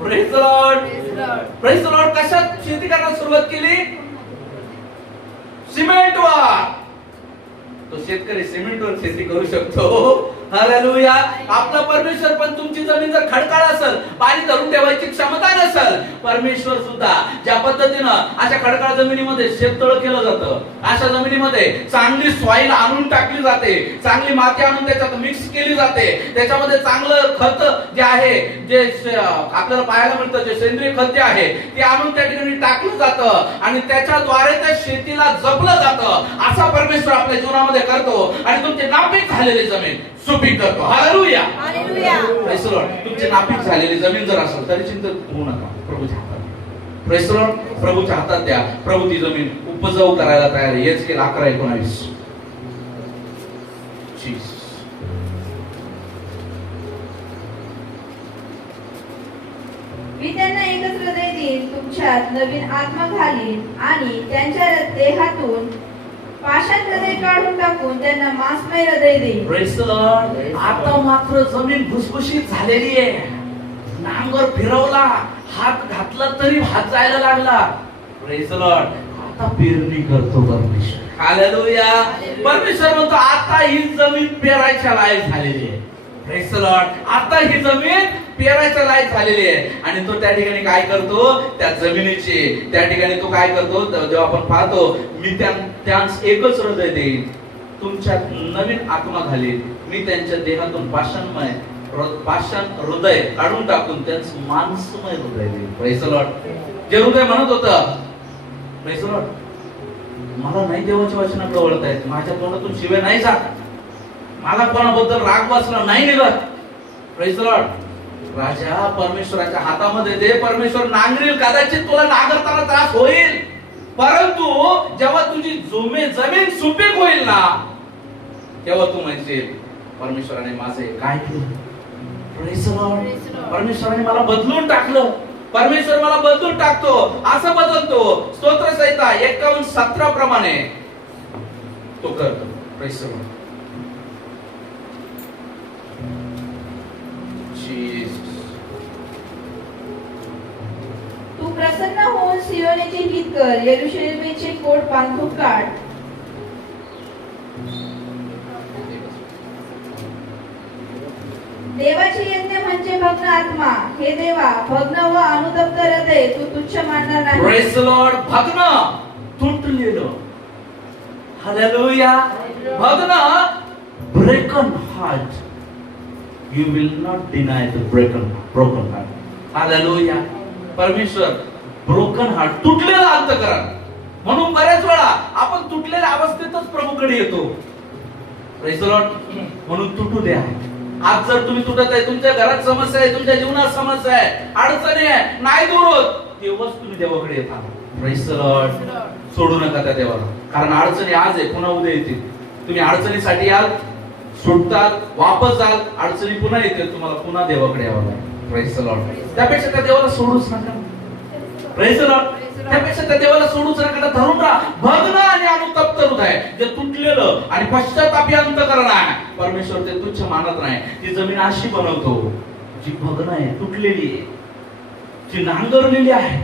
Praise the Lord. Praise the Lord. कशात शेती करायला सुरुवात केली? सिमेंटवर. तो शेतकरी सिमेंटवर शेती करू शकतो. हालेलुया. आपला परमेश्वर पण तुमची जमीन जर खडकाळ असेल, पाणी धरून ठेवायची क्षमता नसेल, परमेश्वर सुद्धा ज्या पद्धतीनं अशा खडकाळ जमिनीमध्ये शेततळ केलं जातं, अशा जमिनीमध्ये चांगली सॉइल आणून टाकली जाते, चांगली माती आणून त्याच्यात मिक्स केली जाते, त्याच्यामध्ये चांगलं खत जे आहे, जे आपल्याला पाहायला मिळतं, जे सेंद्रिय खत जे आहे ते आणून त्या ठिकाणी टाकलं जातं आणि त्याच्याद्वारे त्या शेतीला जपलं जातं. असा परमेश्वर आपल्या जीवनामध्ये करतो आणि तुमची नापीक झालेली जमीन सुपीक करतो. हालेलुया. Praise the Lord. तुमची नापीक झालेली जमीन जर असेल तरी चिंता होऊ नका. प्रभूच्या हातात. Praise the Lord. प्रभूच्या हातात द्या. प्रभू ती जमीन उपजाऊ करायला तयार आहे. यहेजकेल 11:19. मी त्यांना एकच हृदय देईन, तुमच्यात नवीन आत्मा घालीन आणि त्यांच्या देहातून पाषाण हृदय काढून टाकून त्यांना मांसमय हृदय देईन. Praise the Lord. आता मात्र जमीन भुसभुशीत झालेली आहे. नांगर फिरवला, हात घातला तरी हात जायला लागला. Praise the Lord. आता पेरणी करतो परमेश्वर. हालेलुया. परमेश्वर म्हणतो आता ही जमीन पेरायच्या लायक झालेली आहे. Praise the Lord. आता ही जमीन पेरायच्या लायक झालेली आहे आणि तो त्या ठिकाणी काय करतो, त्या जमिनीची त्या ठिकाणी तो काय करतो, जेव्हा आपण पाहतो, मी त्यांस एकच हृदय देईन, तुमच्यात नवीन आत्मा घालीन, मी त्यांच्या देहातून पाषाण हृदय काढून टाकून त्यांचं मांसमय हृदय देईन. Praise the Lord. जे हृदय म्हणत होतं, Praise the Lord, मला नाही देवाच्या वचनाकडे वळतायत, माझ्या तोंडातून शिवे नाही जात, मला कोणाबद्दल राग बसला नाही निघत. Praise the Lord. राजा परमेश्वराच्या हातामध्ये दे, परमेश्वर नांगरील, कदाचित तुला नांगरताना त्रास होईल, परंतु जेव्हा तुझी जमीन सुपीक होईल ना, तेव्हा तू म्हणशील परमेश्वराने माझे काय केलं. Praise the Lord. परमेश्वराने मला बदलून टाकलं, परमेश्वर मला बदलून टाकतो, असं बदलतो. स्तोत्र संहिता 51:17 प्रमाणे तो करतो. Praise the Lord. तू प्रसन्न होऊन सियोनेचे हित कर, यरूशलेमेचे कोट बांधून काढ. देवाचे यज्ञ म्हणजे भग्न आत्मा. हे देवा, भग्न व अनुतप्त हृदय तू तुच्छ मानणार नाही. Praise the Lord. भग्न, तुटलेलं. हालेलुया. भग्न, broken heart. You will not deny the broken heart. Hallelujah. परमेश्वर ब्रोकन हार्ट, तुटलेलं अंतःकरण. म्हणून बऱ्याच वेळा आपण तुटलेल्या अवस्थेतच प्रभूकडे येतो. Praise the Lord. म्हणून तुटू द्या. आज जर तुम्ही तुटत आहे, तुमच्या घरात समस्या आहे, तुमच्या जीवनात समस्या आहे, अडचणी आहे, नाही दूर होत, तेव्हाच तुम्ही देवाकडे येता. Praise the Lord. सोडू नका त्या देवाला, कारण अडचणी आज आहे, पुन्हा उद्या येतील. तुम्ही अडचणीसाठी याल, सुटतात, वापस जाल, अडचणी पुन्हा येतील, तुम्हाला पुन्हा देवाकडे यावं लागेल. Praise the Lord. त्यापेक्षा त्या देवाला सोडूच नका. Praise the Lord. त्यापेक्षा त्या देवाला सोडूच नका, धरून राहा. भग्न आणि अनुतप्त हृदय, जे तुटलेलं आणि पश्चातापी अंतःकरण आहे, परमेश्वर ते तुच्छ मानत नाही. ती जमीन अशी बनवतो जी भग्न आहे, तुटलेली आहे, जी नांगरलेली आहे.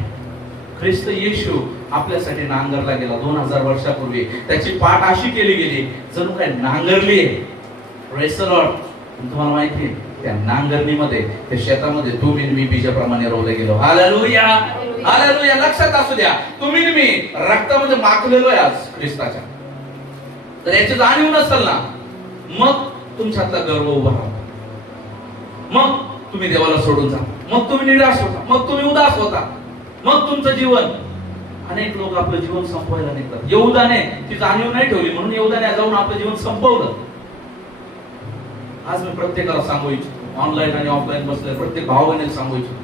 ख्रिस्त येशू आपल्यासाठी नांगरला गेला 2000 वर्षापूर्वी. त्याची पाठ अशी केली गेली जणू काय नांगरली आहे. Praise the Lord. तुम्हाला माहिती आहे, त्या नांगरणीमध्ये, त्या शेतामध्ये तुम्ही मी बीजाप्रमाणे रोवले गेलो. हालेलुया. हालेलुया. लक्षात असू द्या, तुम्ही मी रक्तामध्ये माखलेलो आहे आज ख्रिस्ताच्या. तर याची जाणीव नसेल ना, मग तुमच्यातला गर्व उभा राहतो, मग तुम्ही देवाला सोडून जा, मग तुम्ही निराश होता, मग तुम्ही उदास होता, मग तुमचं जीवन, अनेक लोक आपलं जीवन संपवायला निघतात. यहूदाने ती जाणीव नाही ठेवली, म्हणून यहूदाने जाऊन आपलं जीवन संपवलं. आज मी प्रत्येकाला सांगू इच्छितो, ऑनलाईन आणि ऑफलाईन बसले प्रत्येक भाऊ बहिणीला सांगू इच्छितो,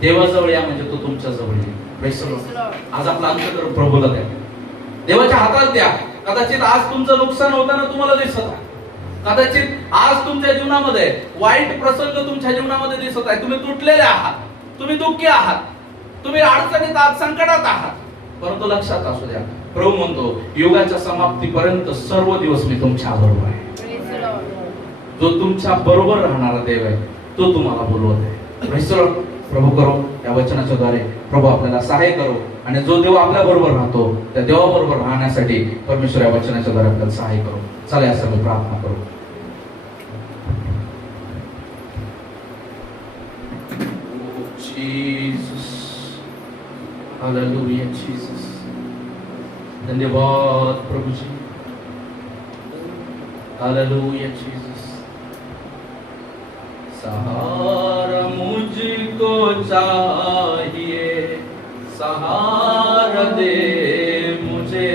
देवाजवळ या म्हणजे तो तुमच्या जवळ येईल. Praise the Lord. आज आपला अंतःकरण प्रभूला द्या, देवाच्या हातात द्या. कदाचित आज तुमचं नुकसान होताना तुम्हाला दिसत आहे, कदाचित आज तुमच्या जीवनामध्ये वाईट प्रसंग तुमच्या जीवनामध्ये दिसत आहे, तुम्ही तुटलेले आहात, तुम्ही दुःखी आहात, तुम्ही अडचणीत आहात, संकटात आहात, परंतु लक्षात असू द्या, प्रभू म्हणतो युगाच्या समाप्तीपर्यंत सर्व दिवस मी तुमच्या बरोबर आहे. जो तुमच्या बरोबर राहणारा देव आहे, तो तुम्हाला बोलवत आहे. Praise the Lord. प्रभू करो या वचनाच्या द्वारे प्रभू आपल्याला सहाय्य करो, आणि जो देव आपल्या बरोबर राहतो त्या देवाबरोबर राहण्यासाठी परमेश्वर या वचनाच्या द्वारे आपल्याला सहाय्य करो. चला या सर्व प्रार्थना करू. Jesus. Hallelujah, Jesus. धन्यवाद प्रभु जी. Hallelujah, Jesus. सहारा मुझको चाहिए, सहारा दे मुझे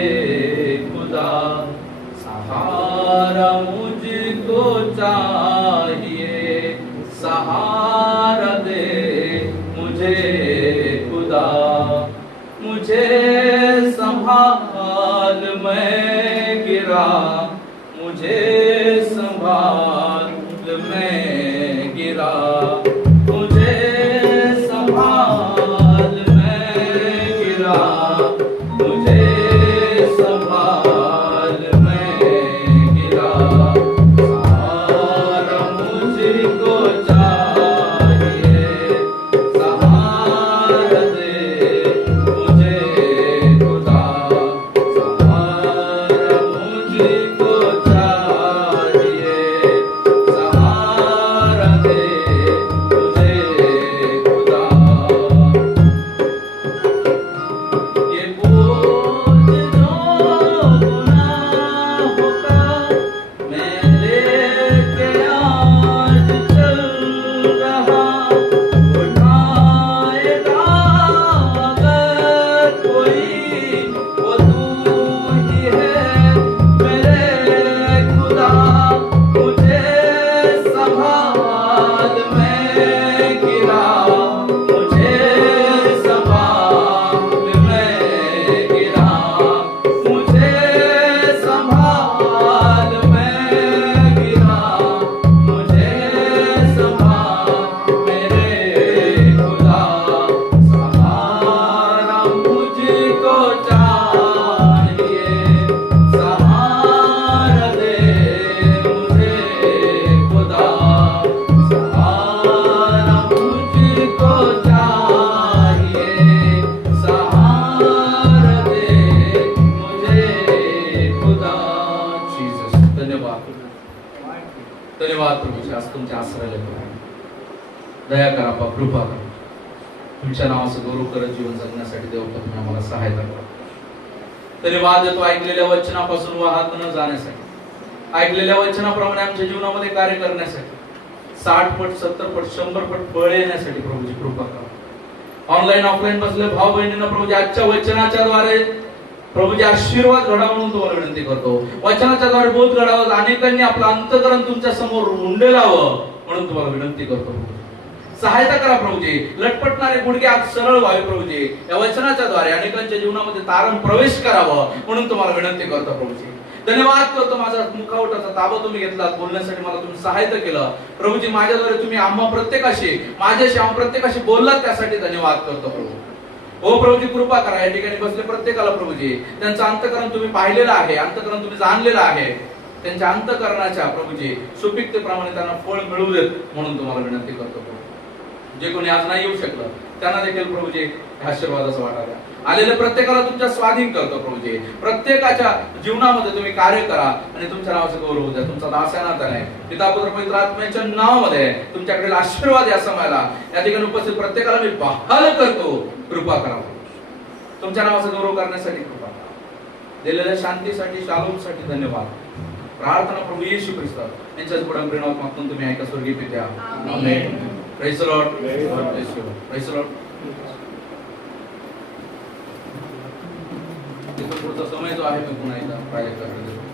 खुदा, सहारा मुझको चाहिए, सहारा दे मुझे खुदा, मुझे संभाल मैं गिरा, मुझे संभाल मैं गिरा, मुझे संभाल दया करा आपा, कृपा करा. तुमच्या नावाचं गौरव करत जीवन जगण्यासाठी देव तुम्ही आम्हाला सहायता करा. धन्यवाद देतो ऐकलेल्या वचनापासून वाहत न जाण्यासाठी, ऐकलेल्या वचनाप्रमाणे आमच्या जीवनामध्ये कार्य करण्यासाठी, 60 पट 70 पट 100 पट फळ येण्यासाठी प्रभूची कृपा करा. ऑनलाईन ऑफलाईन बसले भाऊ बहिणींना प्रभूजी आजच्या वचनाच्या द्वारे प्रभूजी आशीर्वाद घडावा म्हणून तुम्हाला विनंती करतो. वचनाच्या द्वारे बोध घडावं, अनेकांनी आपलं अंतःकरण तुमच्या समोर रुंडेलावं म्हणून तुम्हाला विनंती करतो. सहायता करा प्रभूजी. लटपटणारे गुडघे आज सरळ व्हावे प्रभूजी. या वचनाच्या द्वारे अनेकांच्या जीवनामध्ये तारण प्रवेश करावं म्हणून तुम्हाला विनंती करतो प्रभूजी. धन्यवाद करतो, माझा मुखावटाचा ताबा तुम्ही घेतला, बोलण्यासाठी मला तुम्ही सहायता केलं प्रभूजी. माझ्याद्वारे तुम्ही आम्हा प्रत्येकाशी, माझ्याशी आम्हा प्रत्येकाशी बोललात, त्यासाठी धन्यवाद करतो प्रभू. हो प्रभूजी, कृपा करा. या ठिकाणी बसले प्रत्येकाला प्रभूजी, त्यांचं अंतःकरण तुम्ही पाहिलेलं आहे, अंतःकरण तुम्ही जाणलेलं आहे. त्यांच्या अंतःकरणाच्या प्रभूजी सुपिकतेप्रमाणे त्यांना फळ मिळू देत म्हणून तुम्हाला विनंती करतो प्रभू. जे कोणी आज नाही येऊ शकलं त्यांना देखील प्रभूजी आशीर्वादाचा वाटा द्या. आलेल्या प्रत्येकाला तुमच्या स्वाधीन करतो प्रभूजी. प्रत्येकाच्या जीवनामध्ये तुम्ही कार्य करा आणि तुमच्या नावाचं गौरव द्या. तुमचा दासानात आहे पिता पुत्र पवित्र आत्म्याच्या नावामध्ये तुमच्याकडे आशीर्वाद या समयाला या ठिकाणी उपस्थित प्रत्येकाला मी बहाल करतो. कृपा करा, तुमच्या नावाचं गौरव करण्यासाठी कृपा करा. दिलेल्या शांतीसाठी, शालोमसाठी धन्यवाद. प्रार्थना प्रभू येशू ख्रिस्त यांच्याच पुढे प्रेमात मागून तुम्ही ऐका स्वर्गीय पित्या. Amen. Praise the Lord. Praise the Lord. पुढचा समय जो आहे तो पुन्हा एकदा प्राजक्ताकडे देतो.